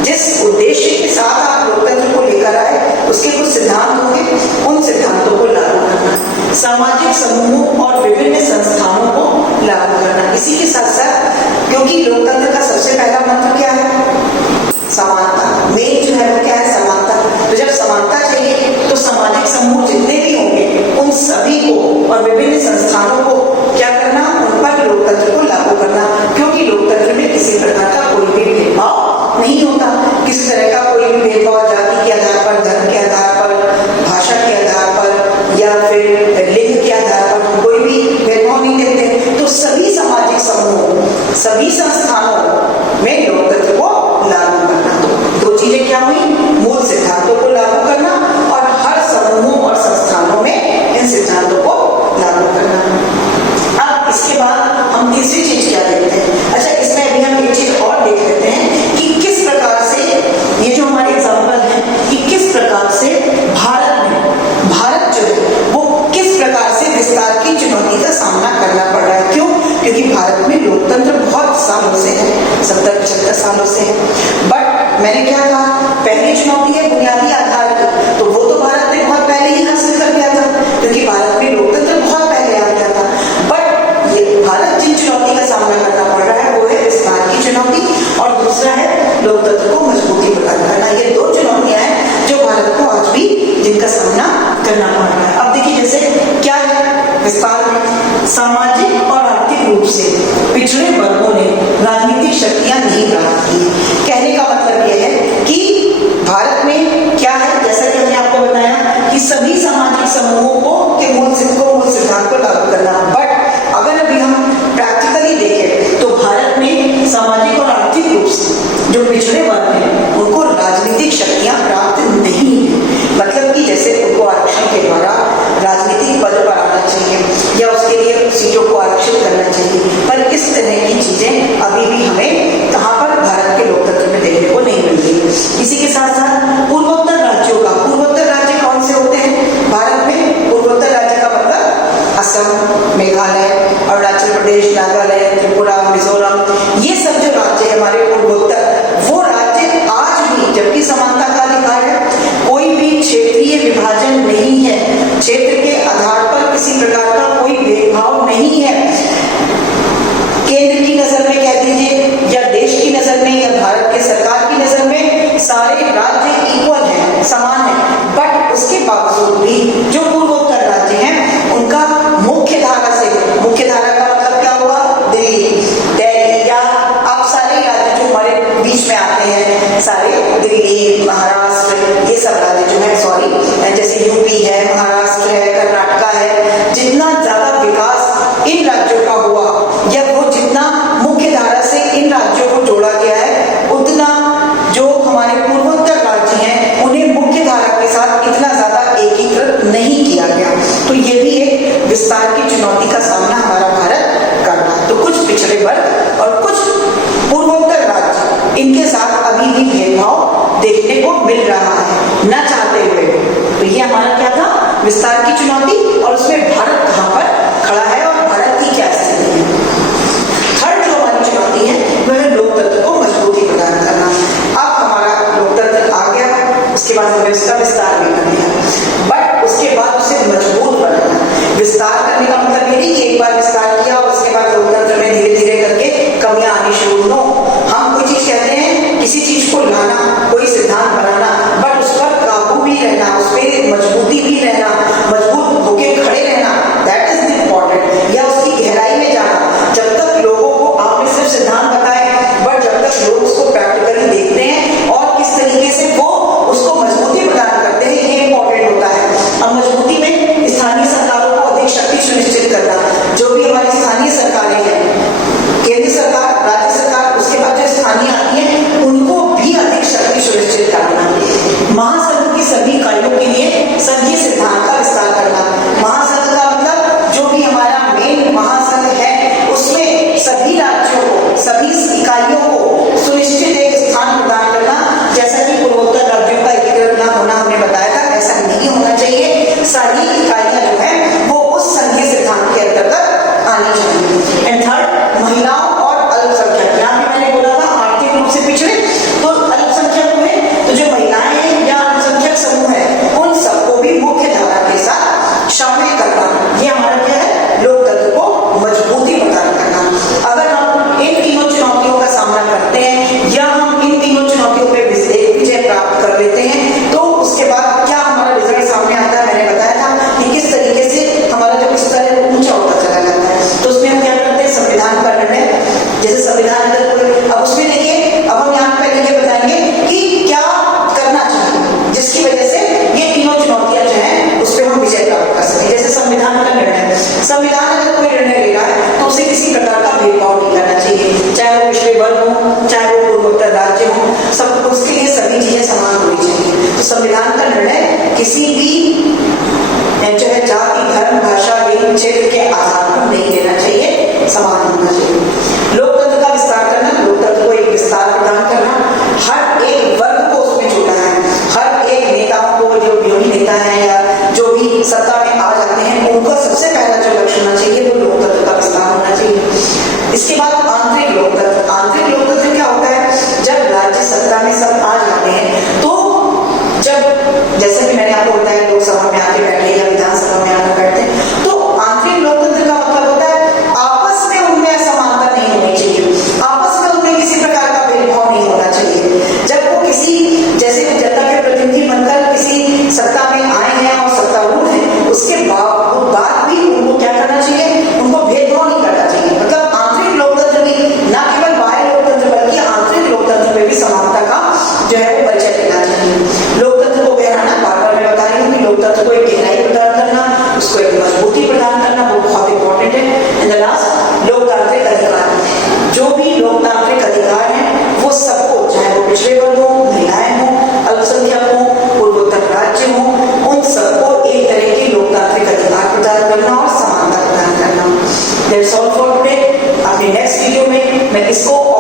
जिस उद्देश्य के साथ आप लोकतंत्र को लेकर आए उसके कुछ सिद्धांत होंगे, उन सिद्धांतों को लागू करना, सामाजिक समूहों और विभिन्न संस्थानों को लागू करना। इसी के साथ साथ, क्योंकि लोकतंत्र का सबसे पहला मंत्र क्या है, समानता। मेन जो है वो क्या है, समानता। तो जब समानता चाहिए तो सामाजिक समूह जितने भी होंगे उन सभी को और विभिन्न संस्थानों को क्या करना, उन पर लोकतंत्र को लागू करना, क्योंकि लोकतंत्र में किसी प्रकार का कोई भी भेदभाव नहीं होता। किसी तरह का कोई भी भेदभाव जाति के आधार पर, धर्म के आधार पर, भाषा के आधार पर या फिर लिंग के आधार पर कोई भी भेदभाव नहीं देते। तो सभी सामाजिक समूह, सभी संस्थानों में लोकतंत्र को लागू करना। दो चीजें क्या हुई, मूल सिद्धांतों को लागू करना और हर समूहों और संस्थानों में इन सिद्धांतों को लागू करना। अब इसके बाद हम तीसरी चीज क्या देखते हैं, अच्छा इसमें अभी हम एक चीज और देख लेते हैं कि किस प्रकार से ये जो हमारे एग्जाम्पल है कि किस प्रकार से भारत जो है वो किस प्रकार से विस्तार की चुनौती का सामना करना पड़ रहा है। क्यों? क्योंकि भारत में लोकतंत्र बहुत सालों से है, 70-75 साल जो पिछड़े वर्ग हैं उनको राजनीतिक शक्तियां प्राप्त नहीं है। मतलब कि जैसे उनको आरक्षण के द्वारा राजनीतिक पद पर आना चाहिए या उसके लिए सीटों को आरक्षित करना चाहिए, पर इस तरह की चीजें अभी भी हमें कहाँ पर भारत के लोकतंत्र में देखने को नहीं मिल रही। इसी के साथ साथ पूर्वोत्तर राज्यों का, पूर्वोत्तर राज्य कौन से होते हैं भारत में? पूर्वोत्तर राज्य का मतलब असम, मेघालय, अरुणाचल प्रदेश, नागालैंड, त्रिपुरा, मिजोरम, ये सब जो राज्य है हमारे पूर्वोत्तर, वो राज्य आज भी, जबकि समानता का अधिकार है, कोई भी क्षेत्रीय विभाजन नहीं है, क्षेत्र के आधार पर किसी प्रकार का कोई भेदभाव नहीं है। केंद्र की नजर में कह दीजिए या देश की नजर में या भारत के सरकार की नजर में सारे राज्य इक्वल हैं, समान हैं, बट उसके बावजूद भी जो पूर्वोत्तर राज्य हैं उनका मुख्य धारा से, मुख्य धारा का मतलब क्या हुआ? दिल्ली या आप सारे राज्य जो हमारे बीच में आते हैं, सारे दिल्ली, महाराष्ट्र, ये सब राज्य जो है, सॉरी, जैसे यूपी है, महाराष्ट्र है, कर्नाटक है, जितना ज्यादा विकास इन राज्यों का हुआ या वो जितना मुख्य धारा से इन राज्यों को जोड़ा गया है, उतना जो हमारे पूर्वोत्तर राज्य हैं उन्हें मुख्य धारा के साथ इतना ज्यादा एकीकृत नहीं किया गया। तो ये भी एक विस्तार की चुनौती का सामना हमारा भारत कर रहा है। तो कुछ पिछड़े वर्ग और कुछ पूर्वोत्तर राज्य, इनके साथ अभी भी भेदभाव देखने को मिल रहा है, न चाहते हुए। तो ये हमारा क्या था? विस्तार की चुनौती, और उसमें भारत कहाँ पर खड़ा है और भारत की क्या स्थिति है। थर्ड जो हमारी चुनौती है वह है लोकतंत्र को मजबूती प्रदान करना। अब हमारा लोकतंत्र आ गया, उसके बाद हमें उसका विस्तार भी कर दिया, बट उसके बाद उसे मजबूत बनाना। विस्तार करने का मतलब ये नहीं कि एक बार विस्तार किया और उसके बाद लोकतंत्र में धीरे धीरे करके कमियां आनी शुरू हो। हम कोई चीज कहते हैं, किसी चीज को लाना, कोई सिद्धांत बनाना, बट उस पर काबू भी रहना, उस पर मजबूती भी रहना, मजबूत होके खड़े रहना, दैट इज द इम्पोर्टेंट। या उसकी गहराई में जाना। जब तक लोगों को आपने सिर्फ सिद्धांत बताए, बट जब तक लोग उसको प्रैक्टिकली देखते हैं और किस तरीके से वो उसको मजबूती प्रदान करते हैं, ये इम्पोर्टेंट होता है। अब मजबूती में स्थानीय सरकारों को अधिक शक्ति सुनिश्चित करना, जो भी हमारी स्थानीय सरकारें हैं, केंद्र सरकार, राज्य सरकार, उसके बाद जो स्थानीय आती है, उनको भी अधिक शक्ति सुनिश्चित करना। महासंघ की सभी इकाइयों के लिए संघीय सिद्धांत का विस्तार करना। महासंघ का मतलब जो भी हमारा मेन महासंघ है, उसमें सभी राज्यों को, सभी इकाइयों को सुनिश्चित एक स्थान प्रदान करना। जैसा कि पूर्वोत्तर राज्यों का एकीकृत न होना हमने बताया था, ऐसा नहीं होना चाहिए। सारी इकाइयां जो है वो उस संघीय सिद्धांत के अंतर्गत आनी चाहिए। एंड थर्ड, महिलाओं और अल्पसंख्यक। यहाँ भी मैंने बोला था आर्थिक रूप से पिछड़े तो अल्पसंख्यक हुए, तो जो महिलाएं हैं या अल्पसंख्यक समूह है, उन सबको भी मुख्य धारा के साथ शामिल करना। ये हमारा क्या है? लोकतंत्र को मजबूती प्रदान करना। अगर हम इन तीनों चुनौतियों का सामना करते हैं या हम इन तीनों चुनौतियों पे विजय प्राप्त कर लेते हैं, तो उसके बाद क्या हमारा रिजल्ट सामने आता है? मैंने बताया था कि किस तरीके से हमारा जो स्तर है वो ऊंचा होता चला जाता है। तो उसमें हम क्या करते हैं? संविधान का निर्णय। जैसे संविधान अब उसमें देखिए, अब हम यहाँ पहले ये बताएंगे कि क्या करना चाहिए जिसकी वजह से ये तीनों चुनौतियां जो हैं उस पर हम विजय प्राप्त कर सकें। जैसे संविधान का निर्णय, संविधान अगर कोई निर्णय ले रहा है तो उसे किसी प्रकार का भेदभाव नहीं करना चाहिए, चाहे वो पिछड़े वर्ग हो, चाहे वो पूर्वोत्तर राज्य हो, सब उसके लिए सभी चीजें समान होनी चाहिए। तो संविधान का निर्णय किसी भी चाहे जाति, धर्म, भाषा, लिंग, क्षेत्र के आधार पर नहीं लेना चाहिए, समान होना चाहिए। लोकतंत्र का विस्तार करना, लोकतंत्र को एक विस्तार प्रदान करना, हर एक वर्ग को उसमें जोड़ना है, हर एक नेताओं को, जो विरोधी नेता है या जो भी सत्ता में आ जाते हैं, उनका सबसे पहला जो लक्ष्य होना चाहिए वो लोकतंत्र का विस्तार होना चाहिए। इसके बाद आंतरिक लोकतंत्र। आंतरिक लोकतंत्र क्या होता है? जब राज्य सत्ता में सब आ जाते हैं, तो जब जैसे कि मैंने आपको बताया लोकसभा में आके बैठे या विधानसभा में आकर बैठते हैं, तो आंतरिक लोकतंत्र का मतलब होता है आपस में उनमें असमानता इसको